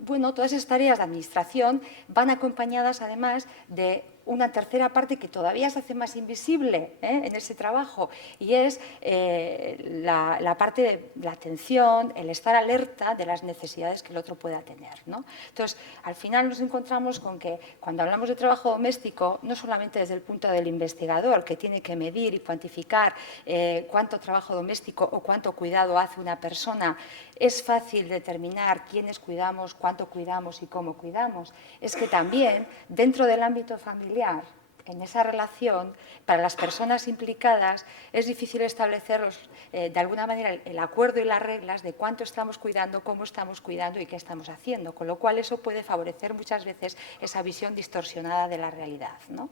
bueno, todas esas tareas de administración van acompañadas además de una tercera parte que todavía se hace más invisible en ese trabajo, y es la parte de la atención, el estar alerta de las necesidades que el otro pueda tener, ¿no? Entonces, al final nos encontramos con que cuando hablamos de trabajo doméstico, no solamente desde el punto del investigador, que tiene que medir y cuantificar cuánto trabajo doméstico o cuánto cuidado hace una persona, es fácil determinar quiénes cuidamos, cuánto cuidamos y cómo cuidamos. Es que también dentro del ámbito familiar, en esa relación, para las personas implicadas es difícil establecer de alguna manera el acuerdo y las reglas de cuánto estamos cuidando, cómo estamos cuidando y qué estamos haciendo, con lo cual eso puede favorecer muchas veces esa visión distorsionada de la realidad, ¿no?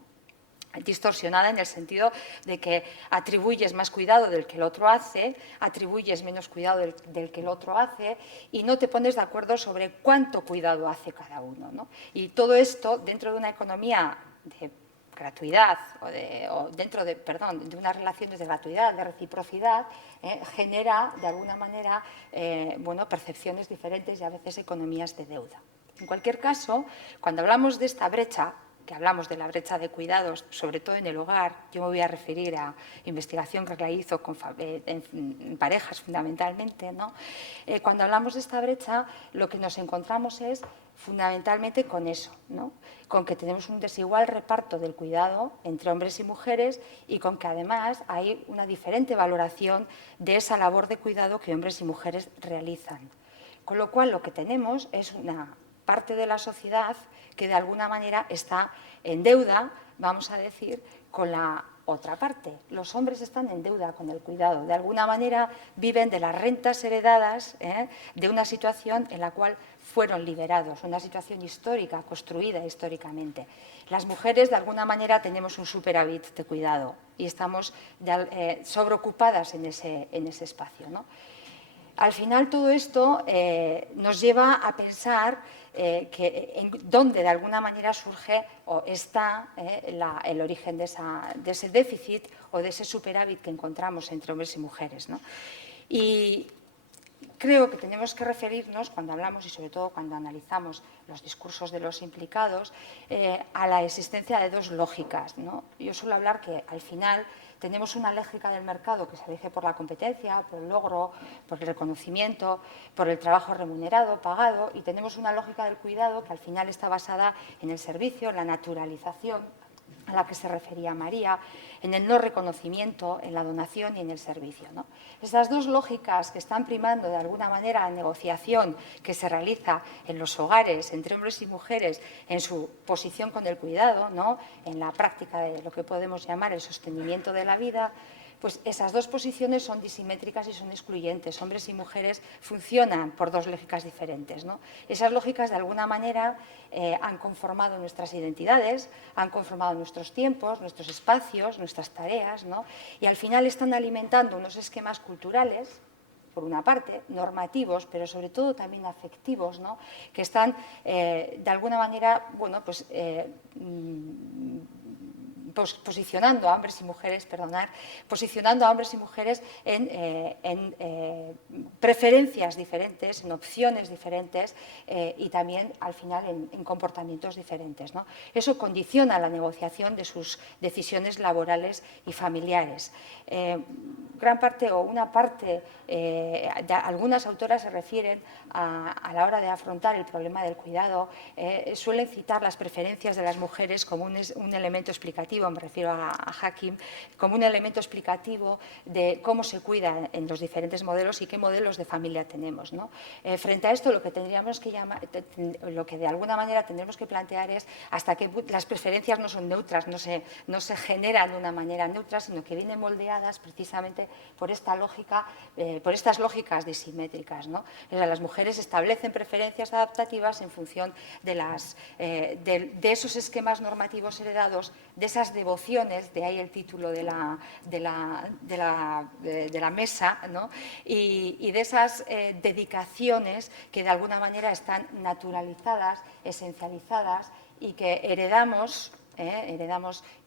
Distorsionada en el sentido de que atribuyes más cuidado del que el otro hace, atribuyes menos cuidado del que el otro hace y no te pones de acuerdo sobre cuánto cuidado hace cada uno, ¿no? Y todo esto dentro de una economía de gratuidad o dentro de unas relaciones de gratuidad, de reciprocidad, genera de alguna manera bueno, percepciones diferentes y a veces economías de deuda. En cualquier caso, cuando hablamos de esta brecha, que hablamos de la brecha de cuidados, sobre todo en el hogar, yo me voy a referir a investigación que realizo en parejas fundamentalmente, ¿no? Cuando hablamos de esta brecha, lo que nos encontramos es fundamentalmente con eso, ¿no? Con que tenemos un desigual reparto del cuidado entre hombres y mujeres y con que además hay una diferente valoración de esa labor de cuidado que hombres y mujeres realizan. Con lo cual, lo que tenemos es una parte de la sociedad que de alguna manera está en deuda, vamos a decir, con la otra parte. Los hombres están en deuda con el cuidado. De alguna manera viven de las rentas heredadas de una situación en la cual fueron liberados, una situación histórica, construida históricamente. Las mujeres, de alguna manera, tenemos un superávit de cuidado y estamos sobreocupadas en ese espacio, ¿no? Al final, todo esto nos lleva a pensar en dónde de alguna manera surge o está el origen de ese déficit o de ese superávit que encontramos entre hombres y mujeres, ¿no? Y creo que tenemos que referirnos, cuando hablamos y sobre todo cuando analizamos los discursos de los implicados, a la existencia de dos lógicas, ¿no? Yo suelo hablar que al final tenemos una lógica del mercado que se rige por la competencia, por el logro, por el reconocimiento, por el trabajo remunerado, pagado, y tenemos una lógica del cuidado que al final está basada en el servicio, en la naturalización a la que se refería María, en el no reconocimiento, en la donación y en el servicio, ¿no? Esas dos lógicas que están primando de alguna manera la negociación que se realiza en los hogares entre hombres y mujeres en su posición con el cuidado, ¿no? En la práctica de lo que podemos llamar el sostenimiento de la vida, pues esas dos posiciones son disimétricas y son excluyentes. Hombres y mujeres funcionan por dos lógicas diferentes, ¿no? Esas lógicas, de alguna manera, han conformado nuestras identidades, han conformado nuestros tiempos, nuestros espacios, nuestras tareas, ¿no? Y al final están alimentando unos esquemas culturales, por una parte, normativos, pero sobre todo también afectivos, ¿no? Que están, de alguna manera, bueno, pues, posicionando a hombres y mujeres, posicionando a hombres y mujeres en preferencias diferentes, en opciones diferentes y también, al final, en comportamientos diferentes, ¿no? Eso condiciona la negociación de sus decisiones laborales y familiares. Gran parte o una parte, algunas autoras se refieren a la hora de afrontar el problema del cuidado, suelen citar las preferencias de las mujeres como un elemento explicativo, me refiero a Hakim, como un elemento explicativo de cómo se cuida en los diferentes modelos y qué modelos de familia tenemos, ¿no? Frente a esto, lo que tendríamos que lo que de alguna manera tendremos que plantear es hasta qué las preferencias no son neutras, no se generan de una manera neutra, sino que vienen moldeadas precisamente por esta lógica, por estas lógicas disimétricas, ¿no? Las mujeres establecen preferencias adaptativas en función de esos esquemas normativos heredados, de esas devociones, de ahí el título de la mesa, ¿no? Y de esas dedicaciones que de alguna manera están naturalizadas, esencializadas y que heredamos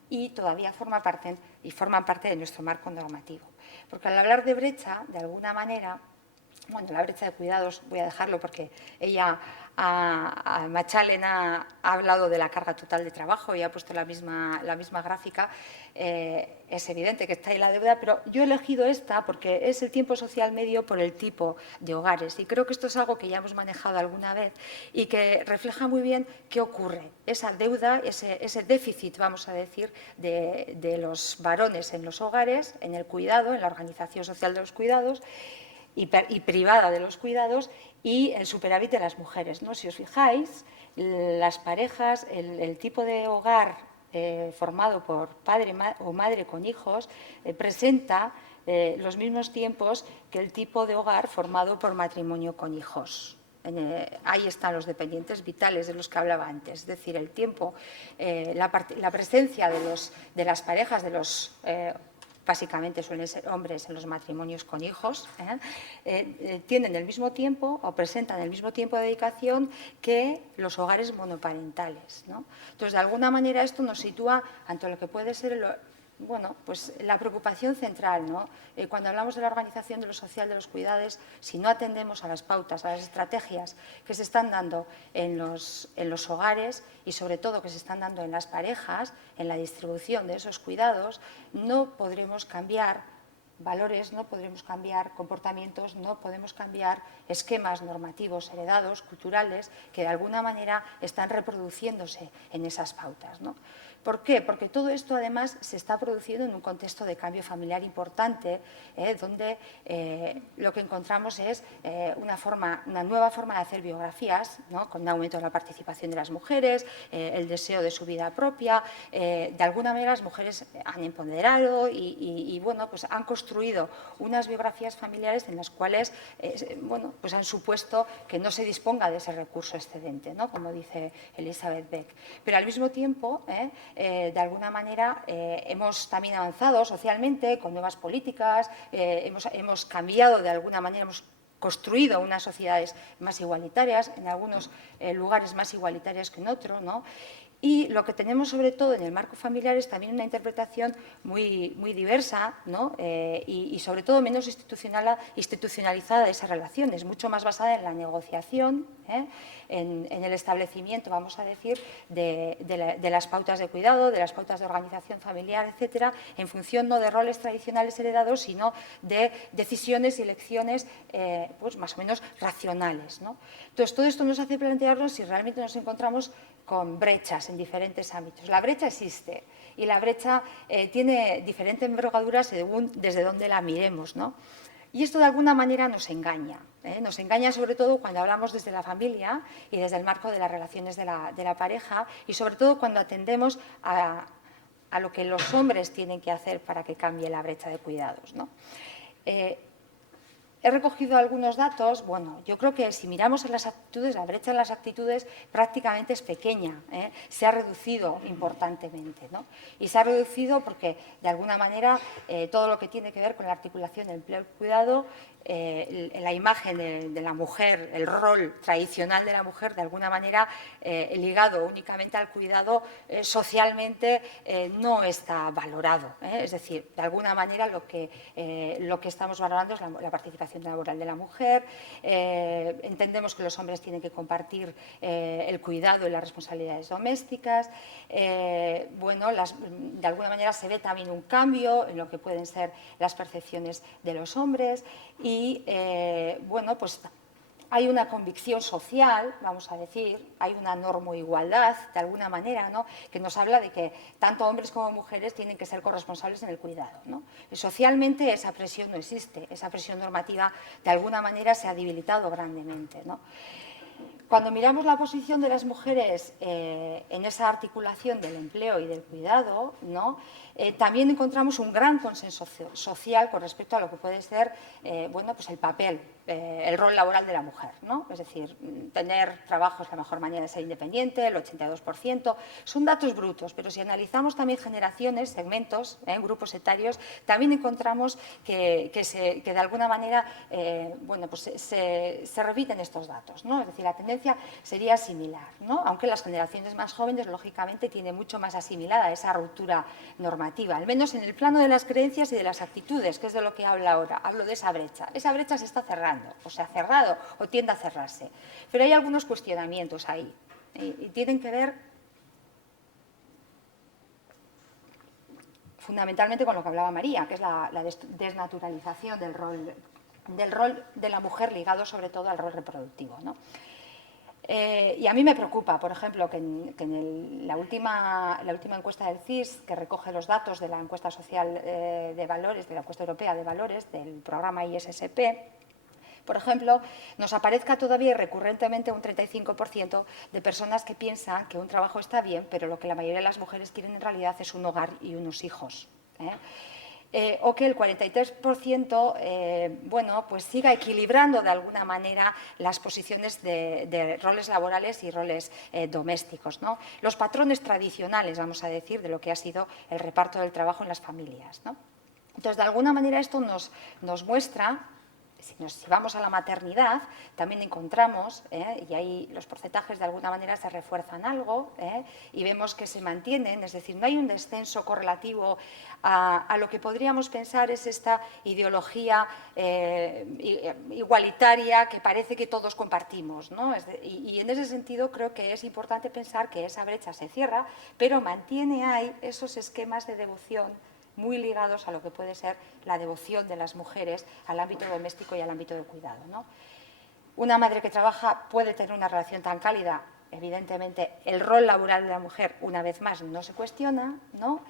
y todavía forman parte de nuestro marco normativo. Porque al hablar de brecha, de alguna manera, bueno, la brecha de cuidados voy a dejarlo porque ella, Machalen, ha hablado de la carga total de trabajo y ha puesto la misma gráfica. Es evidente que está ahí la deuda, pero yo he elegido esta porque es el tiempo social medio por el tipo de hogares. Y creo que esto es algo que ya hemos manejado alguna vez y que refleja muy bien qué ocurre. Esa deuda, ese déficit, vamos a decir, de los varones en los hogares, en el cuidado, en la organización social de los cuidados, y privada de los cuidados, y el superávit de las mujeres, ¿no? Si os fijáis, las parejas, el tipo de hogar formado por padre o madre con hijos presenta los mismos tiempos que el tipo de hogar formado por matrimonio con hijos. Ahí están los dependientes vitales de los que hablaba antes, es decir, el tiempo, la presencia de las parejas, de los básicamente suelen ser hombres en los matrimonios con hijos, tienen el mismo tiempo o presentan el mismo tiempo de dedicación que los hogares monoparentales, ¿no? Entonces, de alguna manera, esto nos sitúa ante lo que puede ser bueno, pues la preocupación central, ¿no? Cuando hablamos de la organización de lo social de los cuidados, si no atendemos a las pautas, a las estrategias que se están dando en los hogares y sobre todo que se están dando en las parejas, en la distribución de esos cuidados, no podremos cambiar valores, no podremos cambiar comportamientos, no podemos cambiar esquemas normativos heredados, culturales, que de alguna manera están reproduciéndose en esas pautas, ¿no? ¿Por qué? Porque todo esto, además, se está produciendo en un contexto de cambio familiar importante, donde lo que encontramos es una nueva forma de hacer biografías, ¿no? Con un aumento de la participación de las mujeres, el deseo de su vida propia. De alguna manera, las mujeres han empoderado y bueno, pues han construido unas biografías familiares en las cuales bueno, pues han supuesto que no se disponga de ese recurso excedente, ¿no? Como dice Elizabeth Beck. Pero al mismo tiempo, de alguna manera, hemos también avanzado socialmente con nuevas políticas, hemos cambiado de alguna manera, hemos construido unas sociedades más igualitarias, en algunos lugares más igualitarias que en otros, ¿no? Y lo que tenemos, sobre todo, en el marco familiar es también una interpretación muy diversa, ¿no? Y sobre todo menos institucionalizada de esas relaciones, mucho más basada en la negociación, en el establecimiento, vamos a decir, de las pautas de cuidado, de las pautas de organización familiar, etcétera, en función no de roles tradicionales heredados, sino de decisiones y elecciones pues más o menos racionales, ¿no? Entonces, todo esto nos hace plantearnos si realmente nos encontramos con brechas en diferentes ámbitos. La brecha existe y la brecha tiene diferentes envergaduras según desde donde la miremos, ¿no? Y esto de alguna manera nos engaña. Nos engaña sobre todo cuando hablamos desde la familia y desde el marco de las relaciones de la pareja y sobre todo cuando atendemos a a lo que los hombres tienen que hacer para que cambie la brecha de cuidados, ¿no? He recogido algunos datos. Bueno, yo creo que si miramos en las actitudes, la brecha en las actitudes prácticamente es pequeña, ¿eh? Se ha reducido importantemente, ¿no? Y se ha reducido porque, de alguna manera, todo lo que tiene que ver con la articulación del empleo y cuidado, la imagen de la mujer, el rol tradicional de la mujer, de alguna manera, ligado únicamente al cuidado, socialmente no está valorado, ¿eh? Es decir, de alguna manera lo que estamos valorando es la participación laboral de la mujer. Entendemos que los hombres tienen que compartir el cuidado y las responsabilidades domésticas. Bueno, de alguna manera se ve también un cambio en lo que pueden ser las percepciones de los hombres y, bueno, pues hay una convicción social, vamos a decir, hay una normoigualdad, de alguna manera, ¿no?, que nos habla de que tanto hombres como mujeres tienen que ser corresponsables en el cuidado, ¿no? Y socialmente esa presión no existe, esa presión normativa de alguna manera se ha debilitado grandemente, ¿no? Cuando miramos la posición de las mujeres en esa articulación del empleo y del cuidado, ¿no?, también encontramos un gran consenso social con respecto a lo que puede ser, bueno, pues el papel, el rol laboral de la mujer, ¿no? Es decir, tener trabajo es la mejor manera de ser independiente, el 82%. Son datos brutos, pero si analizamos también generaciones, segmentos, grupos etarios, también encontramos que de alguna manera, bueno, pues se repiten estos datos, ¿no? Es decir, la tendencia sería similar, ¿no? Aunque las generaciones más jóvenes, lógicamente, tienen mucho más asimilada esa ruptura normativa, al menos en el plano de las creencias y de las actitudes, que es de lo que hablo ahora. Hablo de esa brecha. Esa brecha se está cerrando, o se ha cerrado, o tiende a cerrarse. Pero hay algunos cuestionamientos ahí, y tienen que ver fundamentalmente con lo que hablaba María, que es la desnaturalización del rol de la mujer ligado sobre todo al rol reproductivo, ¿no? Y a mí me preocupa, por ejemplo, que en la última encuesta del CIS, que recoge los datos de la encuesta social de valores, de la encuesta europea de valores, del programa ISSP, por ejemplo, nos aparezca todavía recurrentemente un 35% de personas que piensan que un trabajo está bien, pero lo que la mayoría de las mujeres quieren en realidad es un hogar y unos hijos, ¿eh? O que el 43% bueno, pues siga equilibrando de alguna manera las posiciones de roles laborales y roles domésticos, ¿no? Los patrones tradicionales, vamos a decir, de lo que ha sido el reparto del trabajo en las familias, ¿no? Entonces, de alguna manera esto nos muestra. Si vamos a la maternidad, también encontramos, y ahí los porcentajes de alguna manera se refuerzan algo, y vemos que se mantienen, es decir, no hay un descenso correlativo a lo que podríamos pensar es esta ideología igualitaria que parece que todos compartimos, ¿no? Y en ese sentido creo que es importante pensar que esa brecha se cierra, pero mantiene ahí esos esquemas de devoción muy ligados a lo que puede ser la devoción de las mujeres al ámbito doméstico y al ámbito del cuidado, ¿no? Una madre que trabaja puede tener una relación tan cálida, evidentemente el rol laboral de la mujer, una vez más, no se cuestiona, ¿no?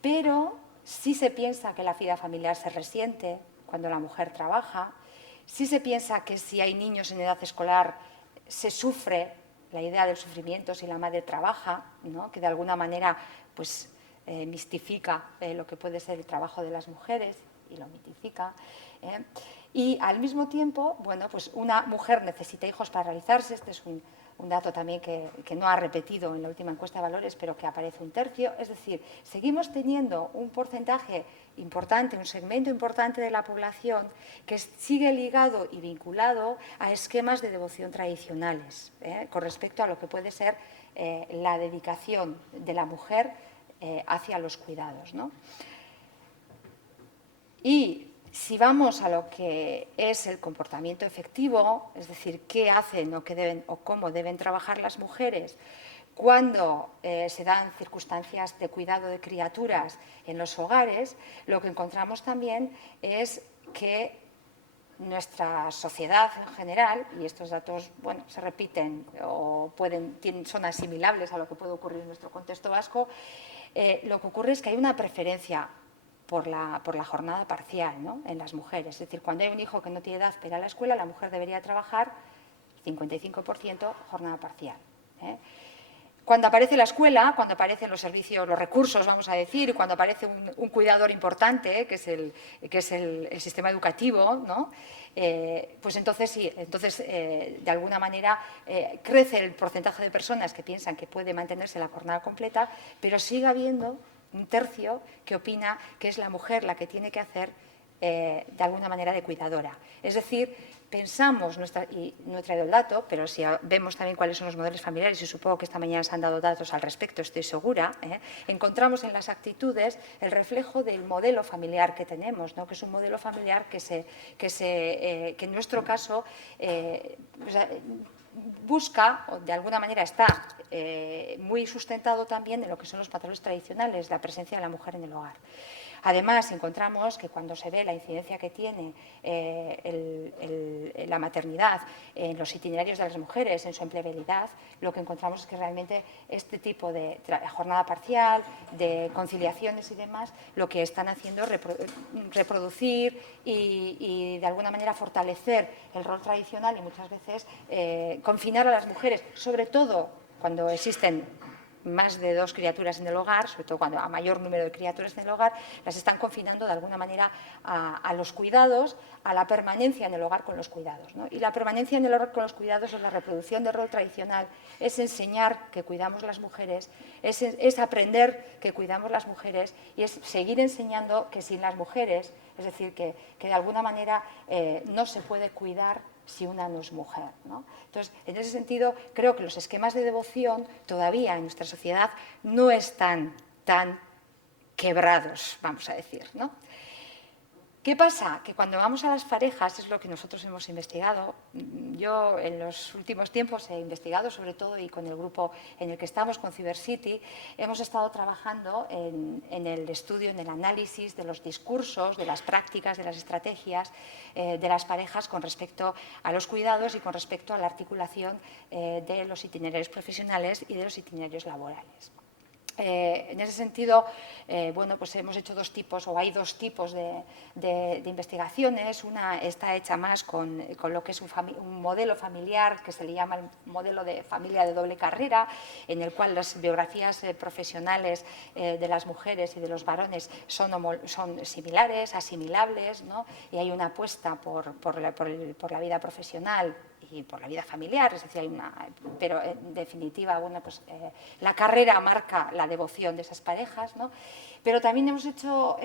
Pero sí se piensa que la vida familiar se resiente cuando la mujer trabaja, sí se piensa que si hay niños en edad escolar se sufre la idea del sufrimiento si la madre trabaja, ¿no?, que de alguna manera, pues, mistifica lo que puede ser el trabajo de las mujeres y lo mitifica. Y al mismo tiempo, bueno, pues una mujer necesita hijos para realizarse. Este es un dato también que no ha repetido en la última encuesta de valores, pero que aparece un tercio. Es decir, seguimos teniendo un porcentaje importante, un segmento importante de la población que sigue ligado y vinculado a esquemas de devoción tradicionales, con respecto a lo que puede ser la dedicación de la mujer hacia los cuidados, ¿no? Y si vamos a lo que es el comportamiento efectivo, es decir, qué hacen o qué deben o cómo deben trabajar las mujeres cuando se dan circunstancias de cuidado de criaturas en los hogares, lo que encontramos también es que nuestra sociedad en general, y estos datos, bueno, se repiten o son asimilables a lo que puede ocurrir en nuestro contexto vasco, lo que ocurre es que hay una preferencia por la jornada parcial, ¿no?, en las mujeres. Es decir, cuando hay un hijo que no tiene edad para ir a la escuela, la mujer debería trabajar 55% jornada parcial, Cuando aparece la escuela, cuando aparecen los servicios, los recursos, vamos a decir, y cuando aparece un cuidador importante, que es el sistema educativo, ¿no? Pues entonces sí, de alguna manera crece el porcentaje de personas que piensan que puede mantenerse la jornada completa, pero sigue habiendo un tercio que opina que es la mujer la que tiene que hacer de alguna manera de cuidadora. Es decir, pensamos, y no he traído el dato, pero si vemos también cuáles son los modelos familiares, y supongo que esta mañana se han dado datos al respecto, estoy segura, encontramos en las actitudes el reflejo del modelo familiar que tenemos, ¿no? Que es un modelo familiar que en nuestro caso busca, o de alguna manera está muy sustentado también en lo que son los patrones tradicionales, la presencia de la mujer en el hogar. Además, encontramos que cuando se ve la incidencia que tiene la maternidad en los itinerarios de las mujeres, en su empleabilidad, lo que encontramos es que realmente este tipo de jornada parcial, de conciliaciones y demás, lo que están haciendo es reproducir y de alguna manera fortalecer el rol tradicional y muchas veces confinar a las mujeres, sobre todo cuando existen más de 2 criaturas en el hogar, sobre todo cuando a mayor número de criaturas en el hogar, las están confinando de alguna manera a los cuidados, a la permanencia en el hogar con los cuidados, ¿no? Y la permanencia en el hogar con los cuidados es la reproducción del rol tradicional, es enseñar que cuidamos las mujeres, es aprender que cuidamos las mujeres y es seguir enseñando que sin las mujeres, es decir, que de alguna manera no se puede cuidar si una no es mujer, ¿no? Entonces, en ese sentido, creo que los esquemas de devoción todavía en nuestra sociedad no están tan quebrados, vamos a decir, ¿no? ¿Qué pasa? Que cuando vamos a las parejas, es lo que nosotros hemos investigado. Yo en los últimos tiempos he investigado, sobre todo, y con el grupo en el que estamos, con Cybercity, hemos estado trabajando en el estudio, en el análisis de los discursos, de las prácticas, de las estrategias de las parejas con respecto a los cuidados y con respecto a la articulación de los itinerarios profesionales y de los itinerarios laborales. En ese sentido, bueno, pues hemos hecho hay dos tipos de investigaciones. Una está hecha más con lo que es un modelo familiar que se le llama el modelo de familia de doble carrera, en el cual las biografías profesionales de las mujeres y de los varones son similares, asimilables, ¿no? Y hay una apuesta por la vida profesional y por la vida familiar, es decir, pero en definitiva, bueno, pues la carrera marca la devoción de esas parejas, ¿no? Pero también hemos estado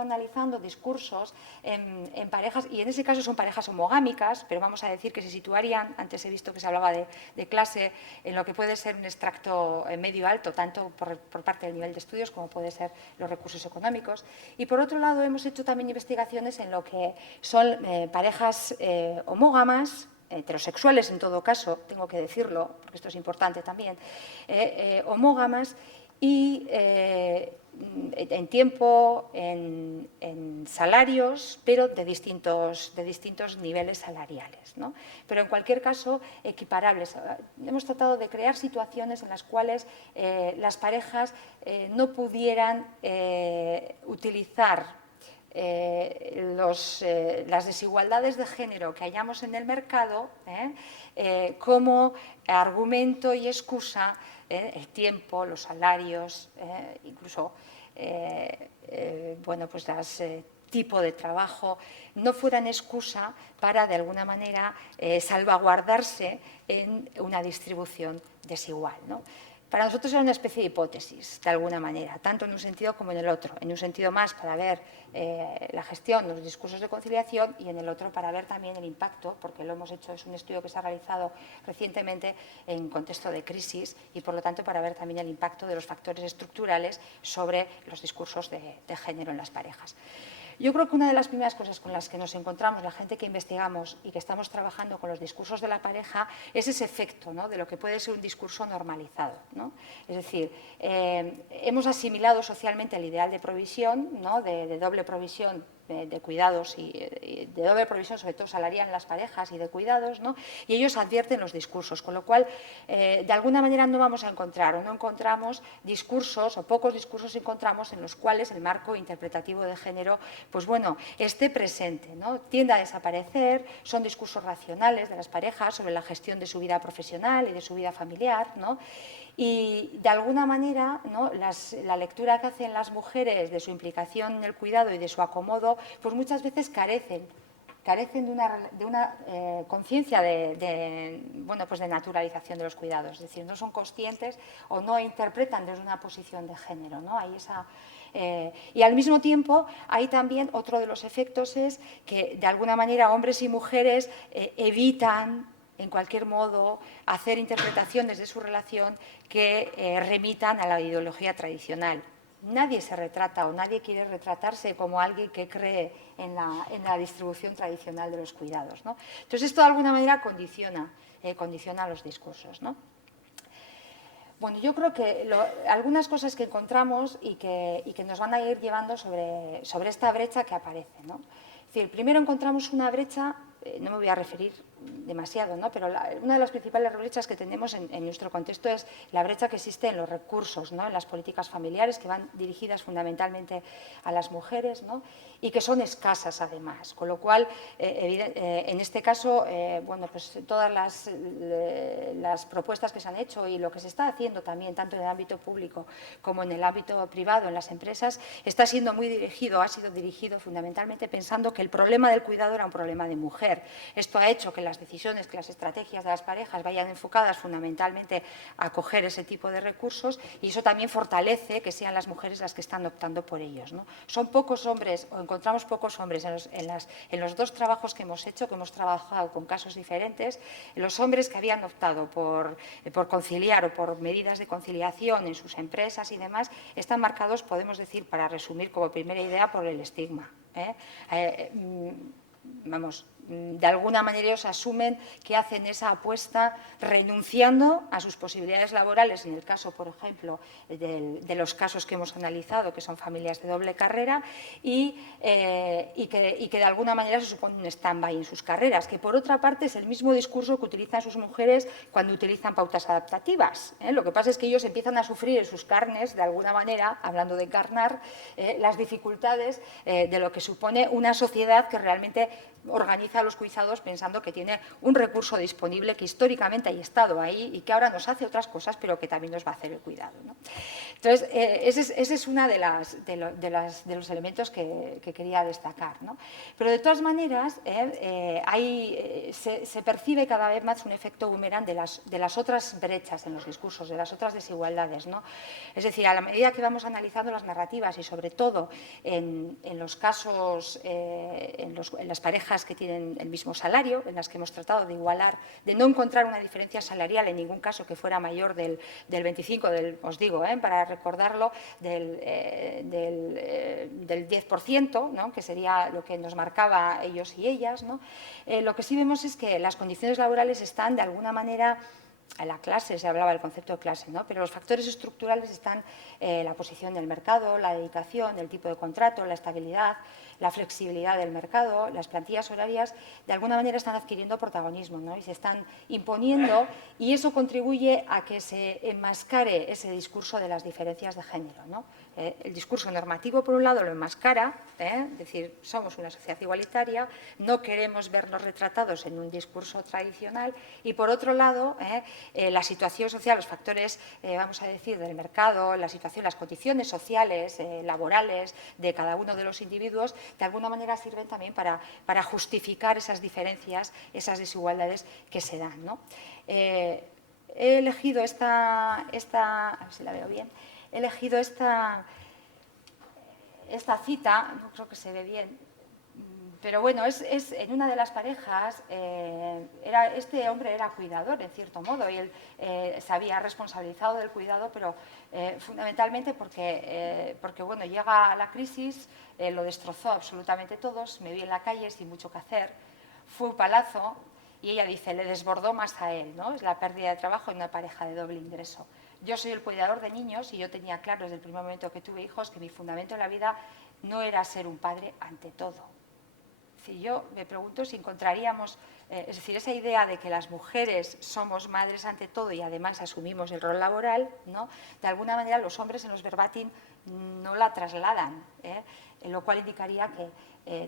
analizando discursos en parejas, y en ese caso son parejas homogámicas, pero vamos a decir que se situarían, antes he visto que se hablaba de clase, en lo que puede ser un extracto medio-alto, tanto por parte del nivel de estudios como puede ser los recursos económicos. Y por otro lado, hemos hecho también investigaciones en lo que son parejas homógamas, heterosexuales en todo caso, tengo que decirlo, porque esto es importante también, homógamas y en tiempo, en salarios, pero de distintos niveles salariales, ¿no? Pero en cualquier caso, equiparables. Hemos tratado de crear situaciones en las cuales las parejas no pudieran utilizar las desigualdades de género que hallamos en el mercado como argumento y excusa, el tiempo, los salarios, incluso bueno, pues tipo de trabajo, no fueran excusa para, de alguna manera, salvaguardarse en una distribución desigual, ¿no? Para nosotros era una especie de hipótesis, de alguna manera, tanto en un sentido como en el otro. En un sentido más para ver la gestión, los discursos de conciliación, y en el otro para ver también el impacto, porque lo hemos hecho, es un estudio que se ha realizado recientemente en contexto de crisis y, por lo tanto, para ver también el impacto de los factores estructurales sobre los discursos de género en las parejas. Yo creo que una de las primeras cosas con las que nos encontramos, la gente que investigamos y que estamos trabajando con los discursos de la pareja, es ese efecto, ¿no?, de lo que puede ser un discurso normalizado, ¿no? Es decir, hemos asimilado socialmente el ideal de provisión, ¿no?, de doble provisión de cuidados y de doble provisión, sobre todo salarial en las parejas y de cuidados, ¿no? Y ellos advierten los discursos, con lo cual, de alguna manera no vamos a encontrar o no encontramos discursos, o pocos discursos encontramos en los cuales el marco interpretativo de género, pues bueno, esté presente, ¿no? Tiende a desaparecer, son discursos racionales de las parejas sobre la gestión de su vida profesional y de su vida familiar, ¿no? Y de alguna manera, ¿no?, la lectura que hacen las mujeres de su implicación en el cuidado y de su acomodo, pues muchas veces carecen de una conciencia bueno, pues de naturalización de los cuidados, es decir, no son conscientes o no interpretan desde una posición de género, ¿no? Hay esa, y al mismo tiempo hay también otro de los efectos es que de alguna manera hombres y mujeres evitan en cualquier modo hacer interpretaciones de su relación que remitan a la ideología tradicional. Nadie se retrata o nadie quiere retratarse como alguien que cree en la distribución tradicional de los cuidados, ¿no? Entonces, esto de alguna manera condiciona los discursos, ¿no? Bueno, yo creo que algunas cosas que encontramos y que nos van a ir llevando sobre esta brecha que aparece, ¿no? Es decir, primero encontramos una brecha, no me voy a referir demasiado, ¿no?, pero una de las principales brechas que tenemos en nuestro contexto es la brecha que existe en los recursos, ¿no?, en las políticas familiares que van dirigidas fundamentalmente a las mujeres, ¿no?, y que son escasas además, con lo cual, en este caso, bueno, pues todas las propuestas que se han hecho y lo que se está haciendo también, tanto en el ámbito público como en el ámbito privado, en las empresas, ha sido dirigido fundamentalmente pensando que el problema del cuidado era un problema de mujer. Esto ha hecho que las decisiones, que las estrategias de las parejas vayan enfocadas fundamentalmente a coger ese tipo de recursos, y eso también fortalece que sean las mujeres las que están optando por ellos, ¿no? Son pocos hombres, o encontramos pocos hombres en los dos trabajos que hemos hecho, que hemos trabajado con casos diferentes, los hombres que habían optado por conciliar o por medidas de conciliación en sus empresas y demás, están marcados, podemos decir, para resumir como primera idea, por el estigma, vamos, de alguna manera ellos asumen que hacen esa apuesta renunciando a sus posibilidades laborales, en el caso, por ejemplo, de los casos que hemos analizado, que son familias de doble carrera, y que de alguna manera se supone un stand-by en sus carreras, que por otra parte es el mismo discurso que utilizan sus mujeres cuando utilizan pautas adaptativas, ¿eh? Lo que pasa es que ellos empiezan a sufrir en sus carnes, de alguna manera, hablando de encarnar, las dificultades de lo que supone una sociedad que realmente organiza a los cuidados pensando que tiene un recurso disponible que históricamente ha estado ahí y que ahora nos hace otras cosas, pero que también nos va a hacer el cuidado, ¿no? Entonces, ese es uno de los elementos que quería destacar, ¿no? Pero de todas maneras, se percibe cada vez más un efecto boomerang de las otras brechas en los discursos, de las otras desigualdades, ¿no? Es decir, a la medida que vamos analizando las narrativas y sobre todo en los casos, en las parejas que tienen el mismo salario, en las que hemos tratado de igualar, de no encontrar una diferencia salarial en ningún caso que fuera mayor del 25, os digo, para recordarlo, del 10%, ¿no?, que sería lo que nos marcaba ellos y ellas, ¿no? Lo que sí vemos es que las condiciones laborales están, de alguna manera, en la clase, se hablaba del concepto de clase, ¿no?, pero los factores estructurales están la posición del mercado, la dedicación, el tipo de contrato, la estabilidad, la flexibilidad del mercado, las plantillas horarias, de alguna manera están adquiriendo protagonismo, ¿no?, y se están imponiendo, y eso contribuye a que se enmascare ese discurso de las diferencias de género, ¿no? El discurso normativo, por un lado, lo enmascara, es decir, somos una sociedad igualitaria, no queremos vernos retratados en un discurso tradicional, y por otro lado, la situación social, los factores, vamos a decir, del mercado, las condiciones sociales, laborales de cada uno de los individuos, de alguna manera sirven también para justificar esas diferencias, esas desigualdades que se dan, ¿no? He elegido a ver si la veo bien, he elegido esta cita, no creo que se ve bien, pero bueno, es en una de las parejas, este hombre era cuidador, en cierto modo, y él se había responsabilizado del cuidado, pero fundamentalmente porque bueno, llega a la crisis, lo destrozó absolutamente todos, me vi en la calle sin mucho que hacer, fue un palazo, y ella dice, le desbordó más a él, ¿no? Es la pérdida de trabajo en una pareja de doble ingreso. Yo soy el cuidador de niños y yo tenía claro desde el primer momento que tuve hijos que mi fundamento en la vida no era ser un padre ante todo. Es decir, yo me pregunto si encontraríamos Es decir, esa idea de que las mujeres somos madres ante todo y además asumimos el rol laboral, ¿no? De alguna manera los hombres en los verbatim no la trasladan, lo cual indicaría que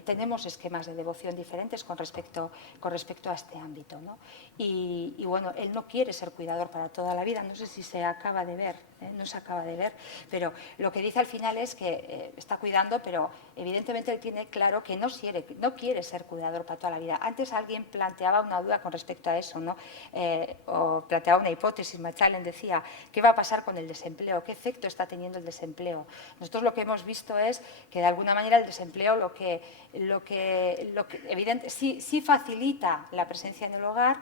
tenemos esquemas de devoción diferentes con respecto a este ámbito, ¿no? Y bueno, él no quiere ser cuidador para toda la vida, no sé si se acaba de ver, no se acaba de ver, pero lo que dice al final es que está cuidando, pero evidentemente él tiene claro que no quiere ser cuidador para toda la vida. Antes alguien planteaba una duda con respecto a eso, ¿no? O planteaba una hipótesis, Machallen decía, ¿qué va a pasar con el desempleo? ¿Qué efecto está teniendo el desempleo? Nosotros lo que hemos visto es que de alguna manera el desempleo evidente, sí facilita la presencia en el hogar,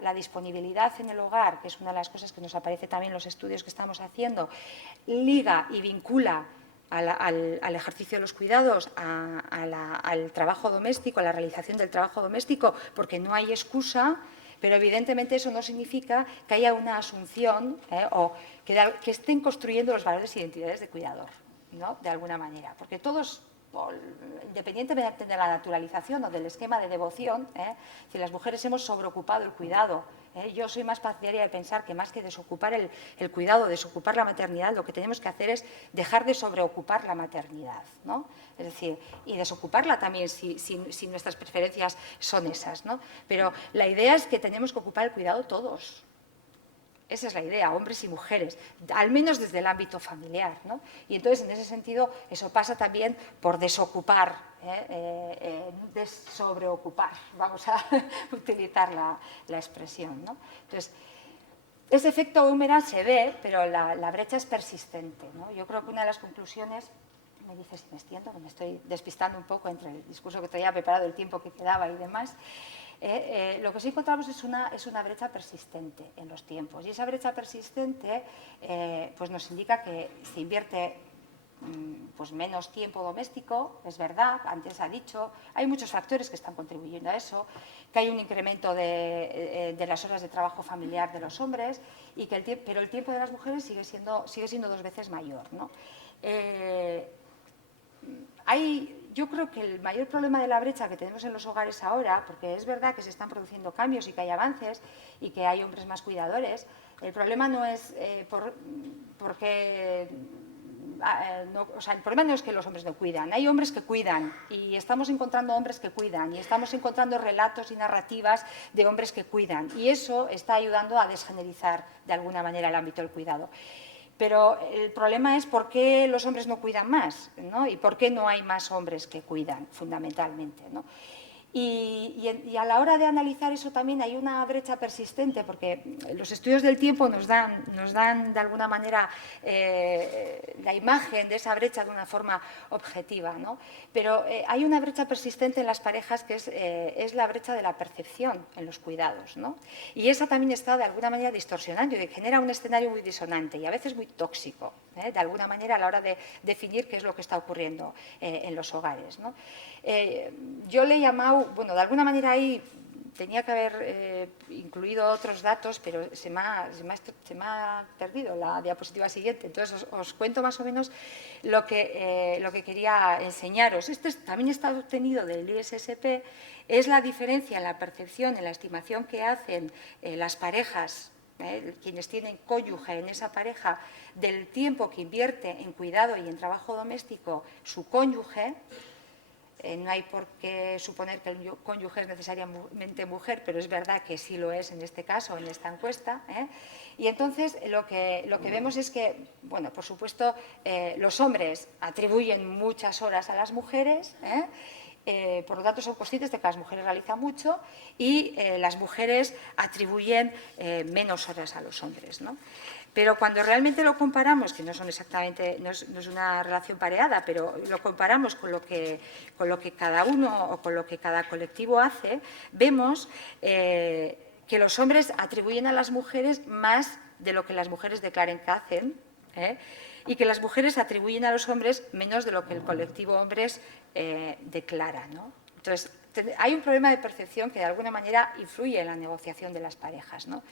la disponibilidad en el hogar, que es una de las cosas que nos aparece también en los estudios que estamos haciendo, liga y vincula al ejercicio de los cuidados, al trabajo doméstico, a la realización del trabajo doméstico, porque no hay excusa, pero evidentemente eso no significa que haya una asunción o que estén construyendo los valores e identidades de cuidador, ¿no? De alguna manera, porque todos, independientemente de la naturalización o del esquema de devoción, si las mujeres hemos sobreocupado el cuidado, yo soy más partidaria de pensar que más que desocupar el cuidado, desocupar la maternidad, lo que tenemos que hacer es dejar de sobreocupar la maternidad, ¿no? Es decir, y desocuparla también si nuestras preferencias son esas, ¿no? Pero la idea es que tenemos que ocupar el cuidado todos. Esa es la idea, hombres y mujeres, al menos desde el ámbito familiar, ¿no? Y entonces, en ese sentido, eso pasa también por desocupar, sobreocupar, vamos a utilizar la expresión, ¿no? Entonces, ese efecto boomerang se ve, pero la brecha es persistente, ¿no? Yo creo que una de las conclusiones, me dice si me extiendo, que me estoy despistando un poco entre el discurso que traía preparado, el tiempo que quedaba y demás. Lo que sí encontramos es una brecha persistente en los tiempos, y esa brecha persistente pues nos indica que se invierte pues menos tiempo doméstico, es verdad, antes ha dicho, hay muchos factores que están contribuyendo a eso, que hay un incremento de las horas de trabajo familiar de los hombres, pero el tiempo de las mujeres sigue siendo 2 veces mayor, ¿no? Yo creo que el mayor problema de la brecha que tenemos en los hogares ahora, porque es verdad que se están produciendo cambios y que hay avances y que hay hombres más cuidadores, el problema no es el problema no es que los hombres no cuidan, hay hombres que cuidan y estamos encontrando hombres que cuidan y estamos encontrando relatos y narrativas de hombres que cuidan, y eso está ayudando a desgenerizar de alguna manera el ámbito del cuidado. Pero el problema es por qué los hombres no cuidan más, ¿no? Y por qué no hay más hombres que cuidan, fundamentalmente, ¿no? Y a la hora de analizar eso también hay una brecha persistente, porque los estudios del tiempo nos dan de alguna manera la imagen de esa brecha de una forma objetiva, ¿no? Pero hay una brecha persistente en las parejas que es la brecha de la percepción en los cuidados, ¿no? Y esa también está de alguna manera distorsionando y genera un escenario muy disonante y a veces muy tóxico, de alguna manera a la hora de definir qué es lo que está ocurriendo en los hogares, ¿no? Yo le he llamado, bueno, de alguna manera ahí tenía que haber incluido otros datos, pero se me ha perdido la diapositiva siguiente. Entonces os cuento más o menos lo que quería enseñaros. Este también está obtenido del ISSP, es la diferencia en la percepción, en la estimación que hacen las parejas, quienes tienen cónyuge en esa pareja, del tiempo que invierte en cuidado y en trabajo doméstico su cónyuge. No hay por qué suponer que el cónyuge es necesariamente mujer, pero es verdad que sí lo es en este caso, en esta encuesta. Y entonces lo que vemos es que, bueno, por supuesto, los hombres atribuyen muchas horas a las mujeres, por lo tanto son conscientes de que las mujeres realizan mucho y las mujeres atribuyen menos horas a los hombres, ¿no? Pero cuando realmente lo comparamos, que no son exactamente, no es una relación pareada, pero lo comparamos con lo que cada uno o con lo que cada colectivo hace, vemos que los hombres atribuyen a las mujeres más de lo que las mujeres declaren que hacen, y que las mujeres atribuyen a los hombres menos de lo que el colectivo hombres declara, ¿no? Entonces, hay un problema de percepción que de alguna manera influye en la negociación de las parejas, ¿no?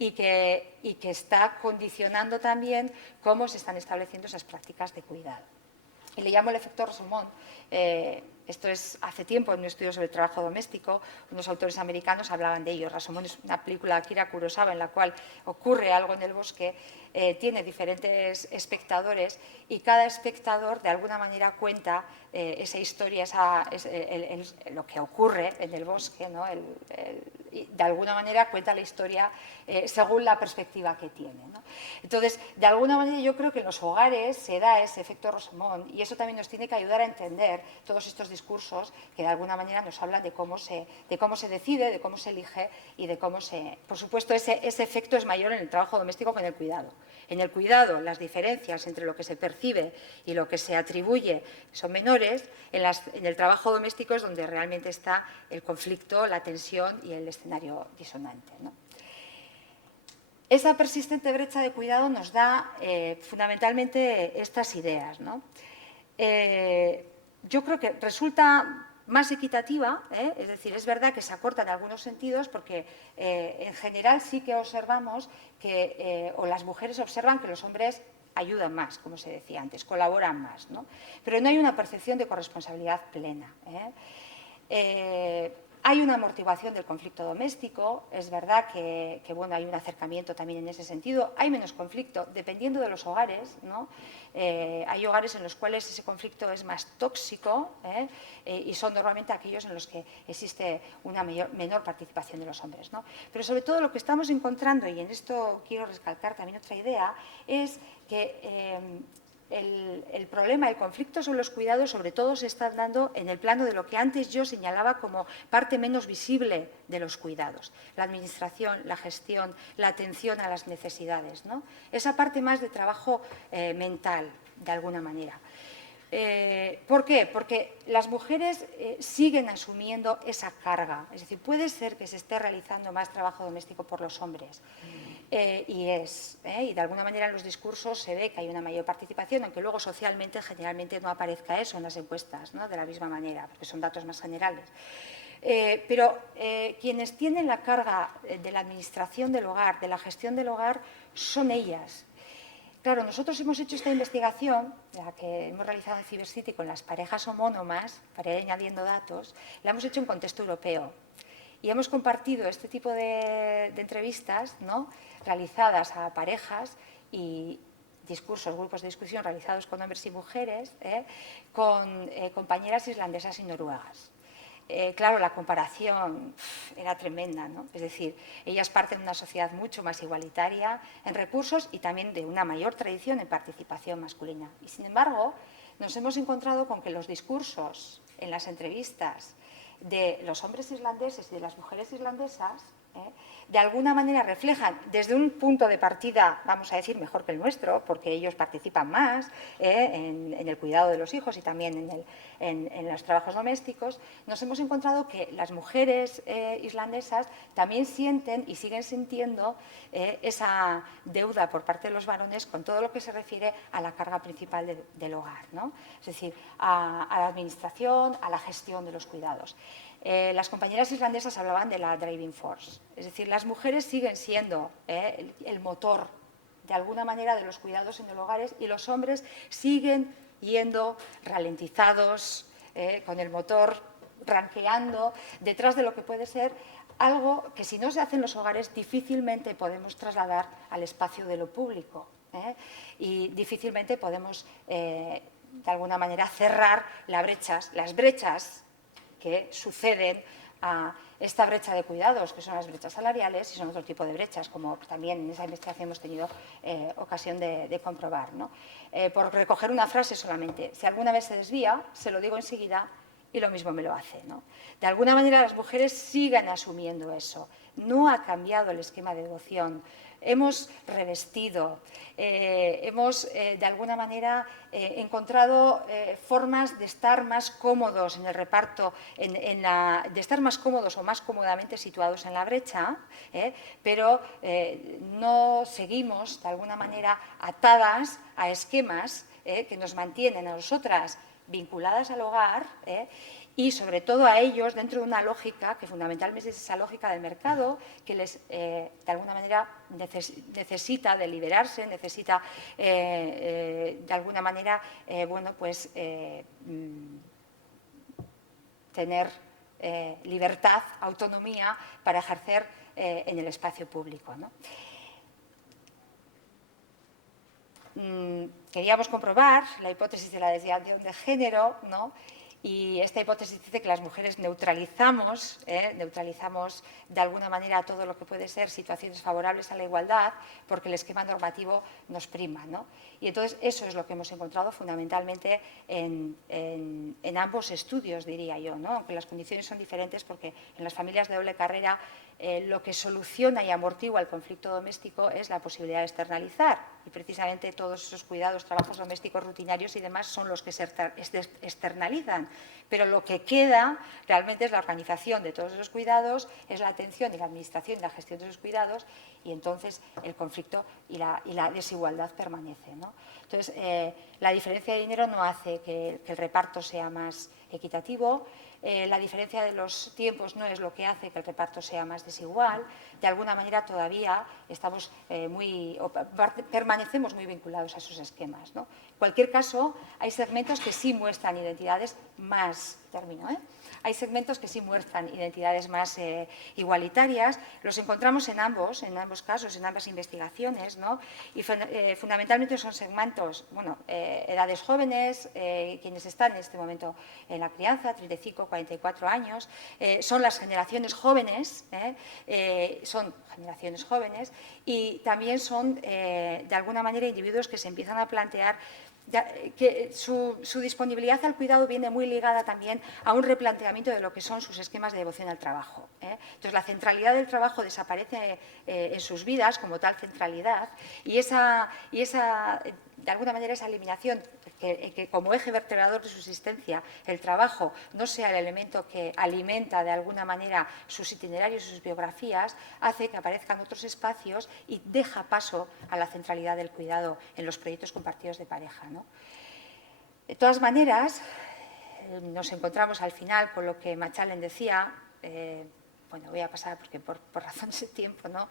Y que está condicionando también cómo se están estableciendo esas prácticas de cuidado. y le llamo el efecto Rashomon. Esto es hace tiempo en un estudio sobre el trabajo doméstico, unos autores americanos hablaban de ello. Rashomon es una película de Akira Kurosawa en la cual ocurre algo en el bosque, tiene diferentes espectadores y cada espectador de alguna manera cuenta esa historia, lo que ocurre en el bosque, ¿no? De alguna manera cuenta la historia según la perspectiva que tiene, ¿no? Entonces, de alguna manera yo creo que en los hogares se da ese efecto Rashomon y eso también nos tiene que ayudar a entender todos estos discursos que de alguna manera nos hablan de cómo se decide, de cómo se elige y de cómo se... Por supuesto, ese efecto es mayor en el trabajo doméstico que en el cuidado. En el cuidado, las diferencias entre lo que se percibe y lo que se atribuye son menores. En el trabajo doméstico es donde realmente está el conflicto, la tensión y el escenario disonante, ¿no? Esa persistente brecha de cuidado nos da fundamentalmente estas ideas, ¿no? Yo creo que resulta más equitativa, es decir, es verdad que se acorta en algunos sentidos porque en general sí que observamos que, o las mujeres observan que los hombres ayudan más, como se decía antes, colaboran más, ¿no? Pero no hay una percepción de corresponsabilidad plena. Hay una amortiguación del conflicto doméstico, es verdad que bueno, hay un acercamiento también en ese sentido, hay menos conflicto, dependiendo de los hogares, ¿no? Hay hogares en los cuales ese conflicto es más tóxico y son normalmente aquellos en los que existe una menor participación de los hombres, ¿no? Pero sobre todo lo que estamos encontrando, y en esto quiero recalcar también otra idea, es que el problema, el conflicto sobre los cuidados, sobre todo se está dando en el plano de lo que antes yo señalaba como parte menos visible de los cuidados. La administración, la gestión, la atención a las necesidades, ¿no? Esa parte más de trabajo mental, de alguna manera. ¿Por qué? Porque las mujeres siguen asumiendo esa carga. Es decir, puede ser que se esté realizando más trabajo doméstico por los hombres. Y de alguna manera en los discursos se ve que hay una mayor participación, aunque luego socialmente generalmente no aparezca eso en las encuestas, ¿no? De la misma manera, porque son datos más generales. Pero quienes tienen la carga de la administración del hogar, de la gestión del hogar, son ellas. Claro, nosotros hemos hecho esta investigación, la que hemos realizado en Cybercity con las parejas homónomas, para ir añadiendo datos, la hemos hecho en contexto europeo. Y hemos compartido este tipo de entrevistas, ¿no? Realizadas a parejas y discursos, grupos de discusión realizados con hombres y mujeres, con compañeras islandesas y noruegas. Claro, la comparación era tremenda, ¿no? Es decir, ellas parten de una sociedad mucho más igualitaria en recursos y también de una mayor tradición en participación masculina. Y, sin embargo, nos hemos encontrado con que los discursos en las entrevistas de los hombres islandeses y de las mujeres islandesas, de alguna manera reflejan desde un punto de partida, vamos a decir, mejor que el nuestro, porque ellos participan más en el cuidado de los hijos y también en los trabajos domésticos. Nos hemos encontrado que las mujeres islandesas también sienten y siguen sintiendo esa deuda por parte de los varones con todo lo que se refiere a la carga principal del hogar, ¿no? Es decir, a la administración, a la gestión de los cuidados. Las compañeras islandesas hablaban de la driving force, es decir, las mujeres siguen siendo el motor de alguna manera de los cuidados en los hogares y los hombres siguen yendo ralentizados, con el motor ranqueando detrás de lo que puede ser algo que, si no se hace en los hogares, difícilmente podemos trasladar al espacio de lo público y difícilmente podemos de alguna manera cerrar las brechas que suceden a esta brecha de cuidados, que son las brechas salariales y son otro tipo de brechas, como también en esa investigación hemos tenido ocasión de comprobar, ¿no? Por recoger una frase solamente, si alguna vez se desvía, se lo digo enseguida y lo mismo me lo hace, ¿no? De alguna manera las mujeres siguen asumiendo eso, no ha cambiado el esquema de devoción. Hemos revestido, hemos de alguna manera encontrado formas de estar más cómodos en el reparto, de estar más cómodos o más cómodamente situados en la brecha, pero no seguimos de alguna manera atadas a esquemas que nos mantienen a nosotras vinculadas al hogar, y sobre todo a ellos dentro de una lógica que fundamentalmente es esa lógica del mercado que les, de alguna manera, necesita de liberarse, necesita de alguna manera, bueno, pues tener libertad, autonomía para ejercer en el espacio público, ¿no? Queríamos comprobar la hipótesis de la desigualdad de género, ¿no? Y esta hipótesis dice que las mujeres neutralizamos de alguna manera todo lo que puede ser situaciones favorables a la igualdad porque el esquema normativo nos prima, ¿no? Y entonces eso es lo que hemos encontrado fundamentalmente en ambos estudios, diría yo, ¿no? Aunque las condiciones son diferentes porque en las familias de doble carrera lo que soluciona y amortigua el conflicto doméstico es la posibilidad de externalizar. Y precisamente todos esos cuidados, trabajos domésticos rutinarios y demás son los que se externalizan. Pero lo que queda realmente es la organización de todos esos cuidados, es la atención y la administración y la gestión de esos cuidados, y entonces el conflicto y la desigualdad permanece, ¿no? Entonces, la diferencia de dinero no hace que el reparto sea más equitativo. La diferencia de los tiempos no es lo que hace que el reparto sea más desigual. De alguna manera todavía estamos permanecemos muy vinculados a esos esquemas, ¿no? En cualquier caso, hay segmentos que sí muestran identidades más... Hay segmentos que sí muestran identidades más igualitarias. Los encontramos en ambos casos, en ambas investigaciones, ¿no? Y fundamentalmente son segmentos, bueno, edades jóvenes, quienes están en este momento en la crianza, 35, 44 años, son las generaciones jóvenes, y también son, de alguna manera, individuos que se empiezan a plantear que su disponibilidad al cuidado viene muy ligada también a un replanteamiento de lo que son sus esquemas de devoción al trabajo. Entonces, la centralidad del trabajo desaparece en sus vidas como tal centralidad y de alguna manera esa eliminación, que como eje vertebrador de su existencia el trabajo no sea el elemento que alimenta de alguna manera sus itinerarios y sus biografías, hace que aparezcan otros espacios y deja paso a la centralidad del cuidado en los proyectos compartidos de pareja, ¿no? De todas maneras, nos encontramos al final con lo que Machallen decía, bueno, voy a pasar porque por razones de tiempo, ¿no?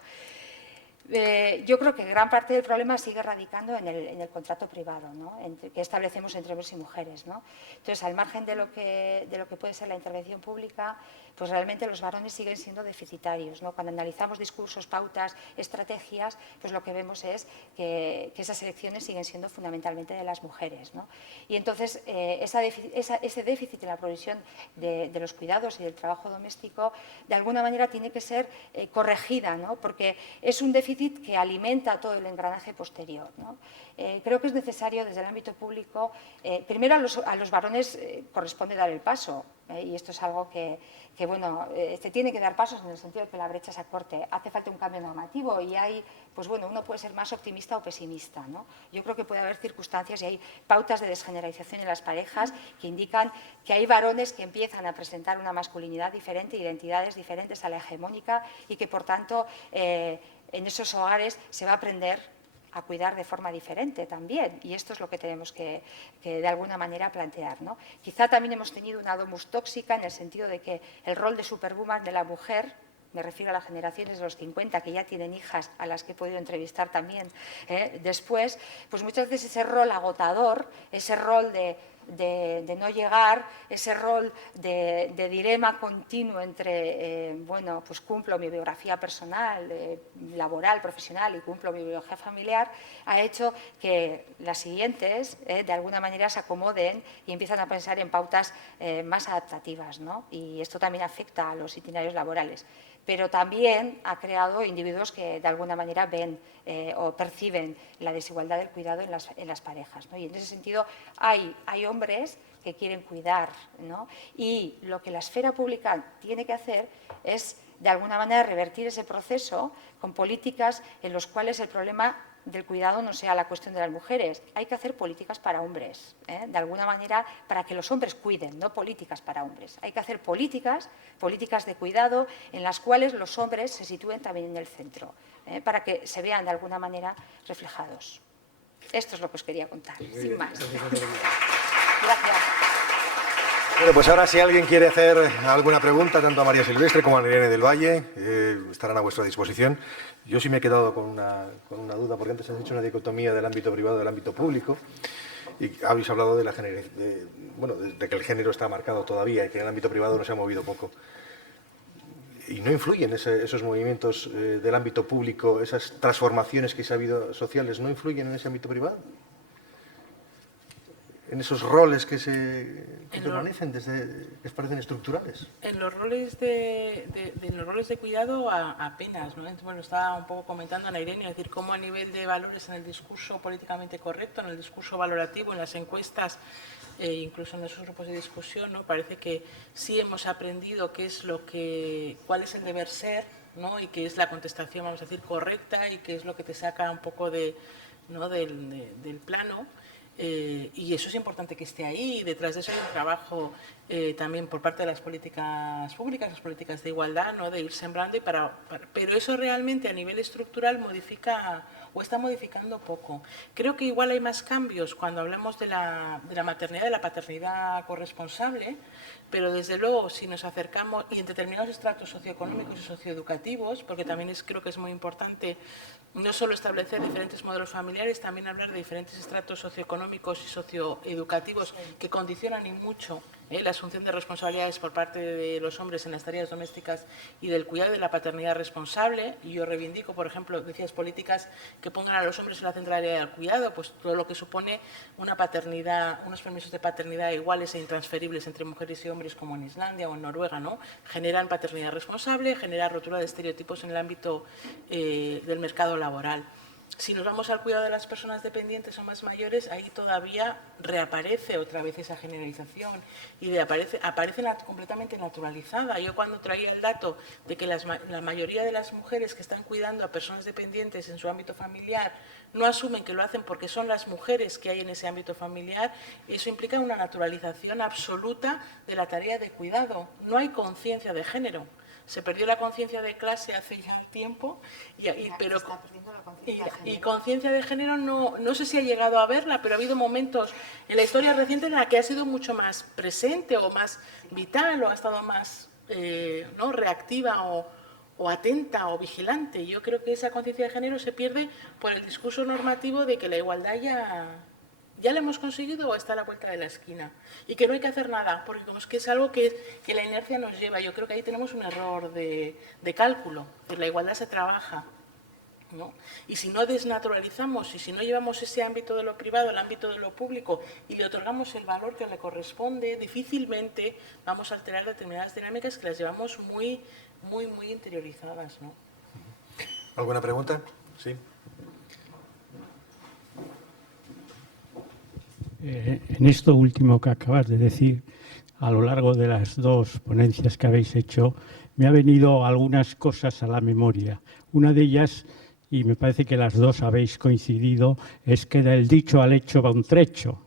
Yo creo que gran parte del problema sigue radicando en el contrato privado, ¿no? Que establecemos entre hombres y mujeres, ¿no? Entonces, al margen de lo que puede ser la intervención pública, pues realmente los varones siguen siendo deficitarios, ¿no? Cuando analizamos discursos, pautas, estrategias, pues lo que vemos es que esas elecciones siguen siendo fundamentalmente de las mujeres, ¿no? Y entonces ese déficit en la provisión de los cuidados y del trabajo doméstico de alguna manera tiene que ser corregida, ¿no? Porque es un déficit que alimenta todo el engranaje posterior, ¿no? Creo que es necesario desde el ámbito público, primero a los varones corresponde dar el paso, y esto es algo que bueno, se tiene que dar pasos en el sentido de que la brecha se acorte. Hace falta un cambio normativo y hay, pues bueno, uno puede ser más optimista o pesimista, ¿no? Yo creo que puede haber circunstancias y hay pautas de desgeneralización en las parejas que indican que hay varones que empiezan a presentar una masculinidad diferente, identidades diferentes a la hegemónica y que, por tanto, en esos hogares se va a aprender a cuidar de forma diferente también, y esto es lo que tenemos que de alguna manera plantear, ¿no? Quizá también hemos tenido una domus tóxica en el sentido de que el rol de superwoman de la mujer, me refiero a las generaciones de los 50 que ya tienen hijas a las que he podido entrevistar también después, pues muchas veces ese rol agotador, ese rol de no llegar, ese rol de dilema continuo entre, bueno, pues cumplo mi biografía personal, laboral, profesional y cumplo mi biografía familiar, ha hecho que las siguientes, de alguna manera, se acomoden y empiezan a pensar en pautas más adaptativas, ¿no? Y esto también afecta a los itinerarios laborales. Pero también ha creado individuos que de alguna manera ven o perciben la desigualdad del cuidado en las parejas, ¿no? Y en ese sentido hay hombres que quieren cuidar, ¿no? Y lo que la esfera pública tiene que hacer es de alguna manera revertir ese proceso con políticas en las cuales el problema del cuidado no sea la cuestión de las mujeres. Hay que hacer políticas para hombres, de alguna manera, para que los hombres cuiden, no políticas para hombres. Hay que hacer políticas de cuidado en las cuales los hombres se sitúen también en el centro, para que se vean de alguna manera reflejados. Esto es lo que os quería contar, sin más. Gracias. Bueno, pues ahora si alguien quiere hacer alguna pregunta, tanto a María Silvestre como a Irene del Valle, estarán a vuestra disposición. Yo sí me he quedado con una duda, porque antes has hecho una dicotomía del ámbito privado y del ámbito público, y habéis hablado de que el género está marcado todavía y que en el ámbito privado no se ha movido poco. ¿Y no influyen esos movimientos del ámbito público, esas transformaciones que se ha habido sociales, no influyen en ese ámbito privado? En esos roles que permanecen, que parecen estructurales. En los roles de cuidado apenas, ¿no? Bueno, estaba un poco comentando Ana Irene, es decir, cómo a nivel de valores en el discurso políticamente correcto, en el discurso valorativo, en las encuestas, incluso en esos grupos de discusión, ¿no? Parece que sí hemos aprendido cuál es el deber ser, ¿no? Y qué es la contestación, vamos a decir, correcta, y qué es lo que te saca un poco del plano. Y eso es importante que esté ahí. Detrás de eso hay un trabajo también por parte de las políticas públicas, las políticas de igualdad, ¿no? De ir sembrando, pero eso realmente a nivel estructural modifica o está modificando poco. Creo que igual hay más cambios cuando hablamos de la maternidad, de la paternidad corresponsable, pero desde luego si nos acercamos, y en determinados estratos socioeconómicos y socioeducativos, porque también creo que es muy importante no solo establecer diferentes modelos familiares, también hablar de diferentes estratos socioeconómicos y socioeducativos que condicionan y mucho la asunción de responsabilidades por parte de los hombres en las tareas domésticas y del cuidado de la paternidad responsable. Y yo reivindico, por ejemplo, decías, políticas que pongan a los hombres en la centralidad del cuidado, pues todo lo que supone una paternidad, unos permisos de paternidad iguales e intransferibles entre mujeres y hombres, como en Islandia o en Noruega, ¿no? Generan paternidad responsable, generan rotura de estereotipos en el ámbito del mercado laboral. Si nos vamos al cuidado de las personas dependientes o más mayores, ahí todavía reaparece otra vez esa generalización y aparece completamente naturalizada. Yo cuando traía el dato de que la mayoría de las mujeres que están cuidando a personas dependientes en su ámbito familiar no asumen que lo hacen porque son las mujeres que hay en ese ámbito familiar, eso implica una naturalización absoluta de la tarea de cuidado. No hay conciencia de género. Se perdió la conciencia de clase hace ya tiempo, y conciencia de género no sé si ha llegado a verla, pero ha habido momentos en la historia reciente en la que ha sido mucho más presente o más vital o ha estado más ¿no? reactiva o atenta o vigilante. Yo creo que esa conciencia de género se pierde por el discurso normativo de que la igualdad ya la hemos conseguido o está a la vuelta de la esquina y que no hay que hacer nada, porque como es que es algo que la inercia nos lleva. Yo creo que ahí tenemos un error de cálculo, que la igualdad se trabaja, ¿no? Y si no desnaturalizamos y si no llevamos ese ámbito de lo privado al ámbito de lo público y le otorgamos el valor que le corresponde, difícilmente vamos a alterar determinadas dinámicas que las llevamos muy interiorizadas, ¿no? ¿Alguna pregunta? Sí. En esto último que acabas de decir, a lo largo de las dos ponencias que habéis hecho, me ha venido algunas cosas a la memoria. Una de ellas, y me parece que las dos habéis coincidido, es que del dicho al hecho va un trecho,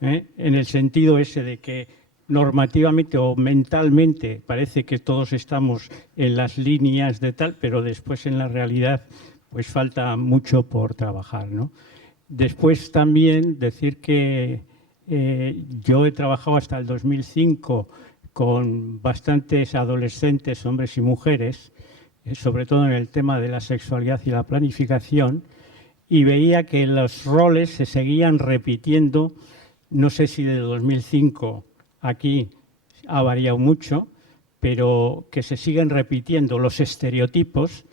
en el sentido ese de que normativamente o mentalmente parece que todos estamos en las líneas de tal, pero después en la realidad pues falta mucho por trabajar, ¿no? Después también decir que yo he trabajado hasta el 2005 con bastantes adolescentes, hombres y mujeres, sobre todo en el tema de la sexualidad y la planificación, y veía que los roles se seguían repitiendo. No sé si desde 2005 aquí ha variado mucho, pero que se siguen repitiendo los estereotipos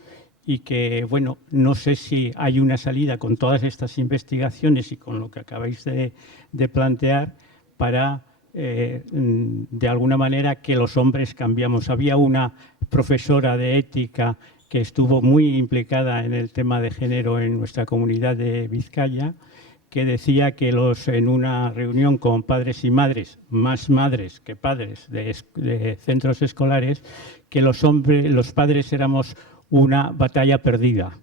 y que, bueno, no sé si hay una salida con todas estas investigaciones y con lo que acabáis de plantear para, de alguna manera, que los hombres cambiamos. Había una profesora de ética que estuvo muy implicada en el tema de género en nuestra comunidad de Vizcaya, que decía que en una reunión con padres y madres, más madres que padres de centros escolares, que los padres éramos una batalla perdida,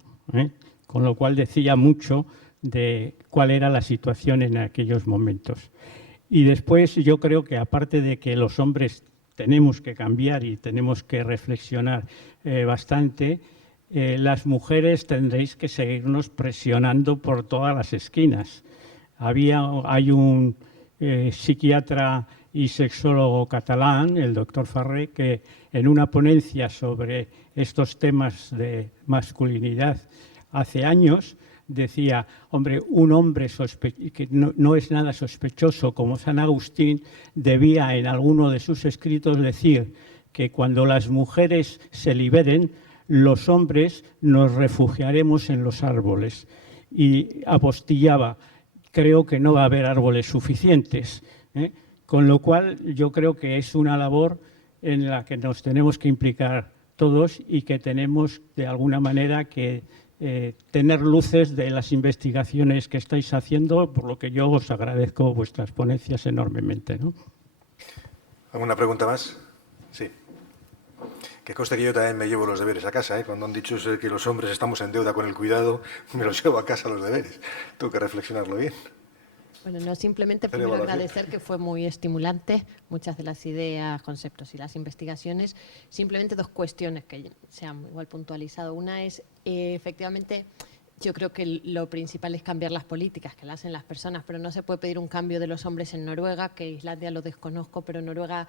con lo cual decía mucho de cuál era la situación en aquellos momentos. Y después yo creo que aparte de que los hombres tenemos que cambiar y tenemos que reflexionar bastante, las mujeres tendréis que seguirnos presionando por todas las esquinas. Hay un psiquiatra y sexólogo catalán, el doctor Farré, que en una ponencia sobre estos temas de masculinidad hace años decía, hombre, un hombre que no es nada sospechoso como San Agustín, debía en alguno de sus escritos decir que cuando las mujeres se liberen, los hombres nos refugiaremos en los árboles. Y apostillaba, creo que no va a haber árboles suficientes, ¿eh? Con lo cual yo creo que es una labor en la que nos tenemos que implicar todos y que tenemos de alguna manera que tener luces de las investigaciones que estáis haciendo, por lo que yo os agradezco vuestras ponencias enormemente, ¿no? ¿Alguna pregunta más? Sí. Que conste que yo también me llevo los deberes a casa, ¿eh? Cuando han dicho que los hombres estamos en deuda con el cuidado, me los llevo a casa los deberes. Tengo que reflexionarlo bien. Bueno, no, simplemente primero agradecer que fue muy estimulante, muchas de las ideas, conceptos y las investigaciones. Simplemente dos cuestiones que se han igual puntualizado. Una es, efectivamente, yo creo que lo principal es cambiar las políticas que las hacen las personas, pero no se puede pedir un cambio de los hombres en Noruega, que Islandia lo desconozco, pero en Noruega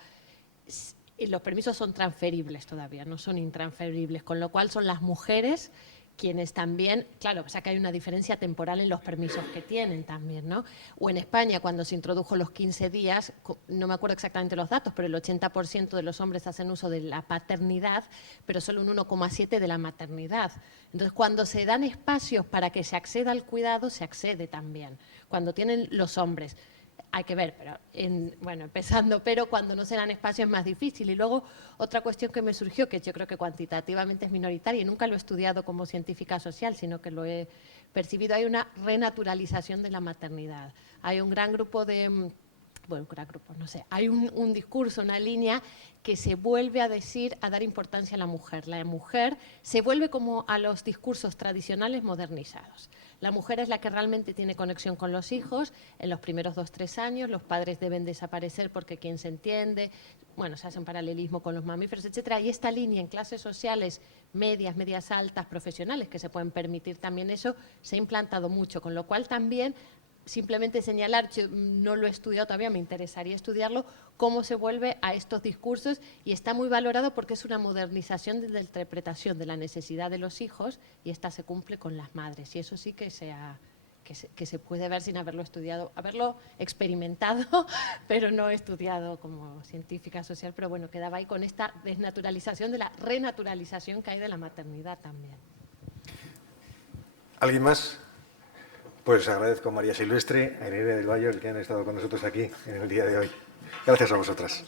los permisos son transferibles todavía, no son intransferibles, con lo cual son las mujeres quienes también, claro, o sea que hay una diferencia temporal en los permisos que tienen también, ¿no? O en España, cuando se introdujo los 15 días, no me acuerdo exactamente los datos, pero el 80% de los hombres hacen uso de la paternidad, pero solo un 1,7% de la maternidad. Entonces, cuando se dan espacios para que se acceda al cuidado, se accede también. Cuando tienen los hombres, hay que ver, pero bueno, empezando, pero cuando no se dan espacios es más difícil. Y luego otra cuestión que me surgió, que yo creo que cuantitativamente es minoritaria, y nunca lo he estudiado como científica social, sino que lo he percibido, hay una renaturalización de la maternidad. Hay un gran grupo de, bueno, un gran grupo, no sé, hay un discurso, una línea que se vuelve a decir, a dar importancia a la mujer. La mujer se vuelve como a los discursos tradicionales modernizados. La mujer es la que realmente tiene conexión con los hijos. En los primeros 2-3 años los padres deben desaparecer porque quién se entiende, bueno, se hace un paralelismo con los mamíferos, etcétera. Y esta línea en clases sociales medias, medias altas, profesionales, que se pueden permitir también eso, se ha implantado mucho, con lo cual también simplemente señalar, yo no lo he estudiado todavía, me interesaría estudiarlo, cómo se vuelve a estos discursos, y está muy valorado porque es una modernización de la interpretación de la necesidad de los hijos, y esta se cumple con las madres, y eso sí que se puede ver sin haberlo estudiado, haberlo experimentado, pero no estudiado como científica social, pero bueno, quedaba ahí con esta desnaturalización de la renaturalización que hay de la maternidad también. ¿Alguien más? Pues agradezco a María Silvestre, a Irene del Valle, que han estado con nosotros aquí en el día de hoy. Gracias a vosotras.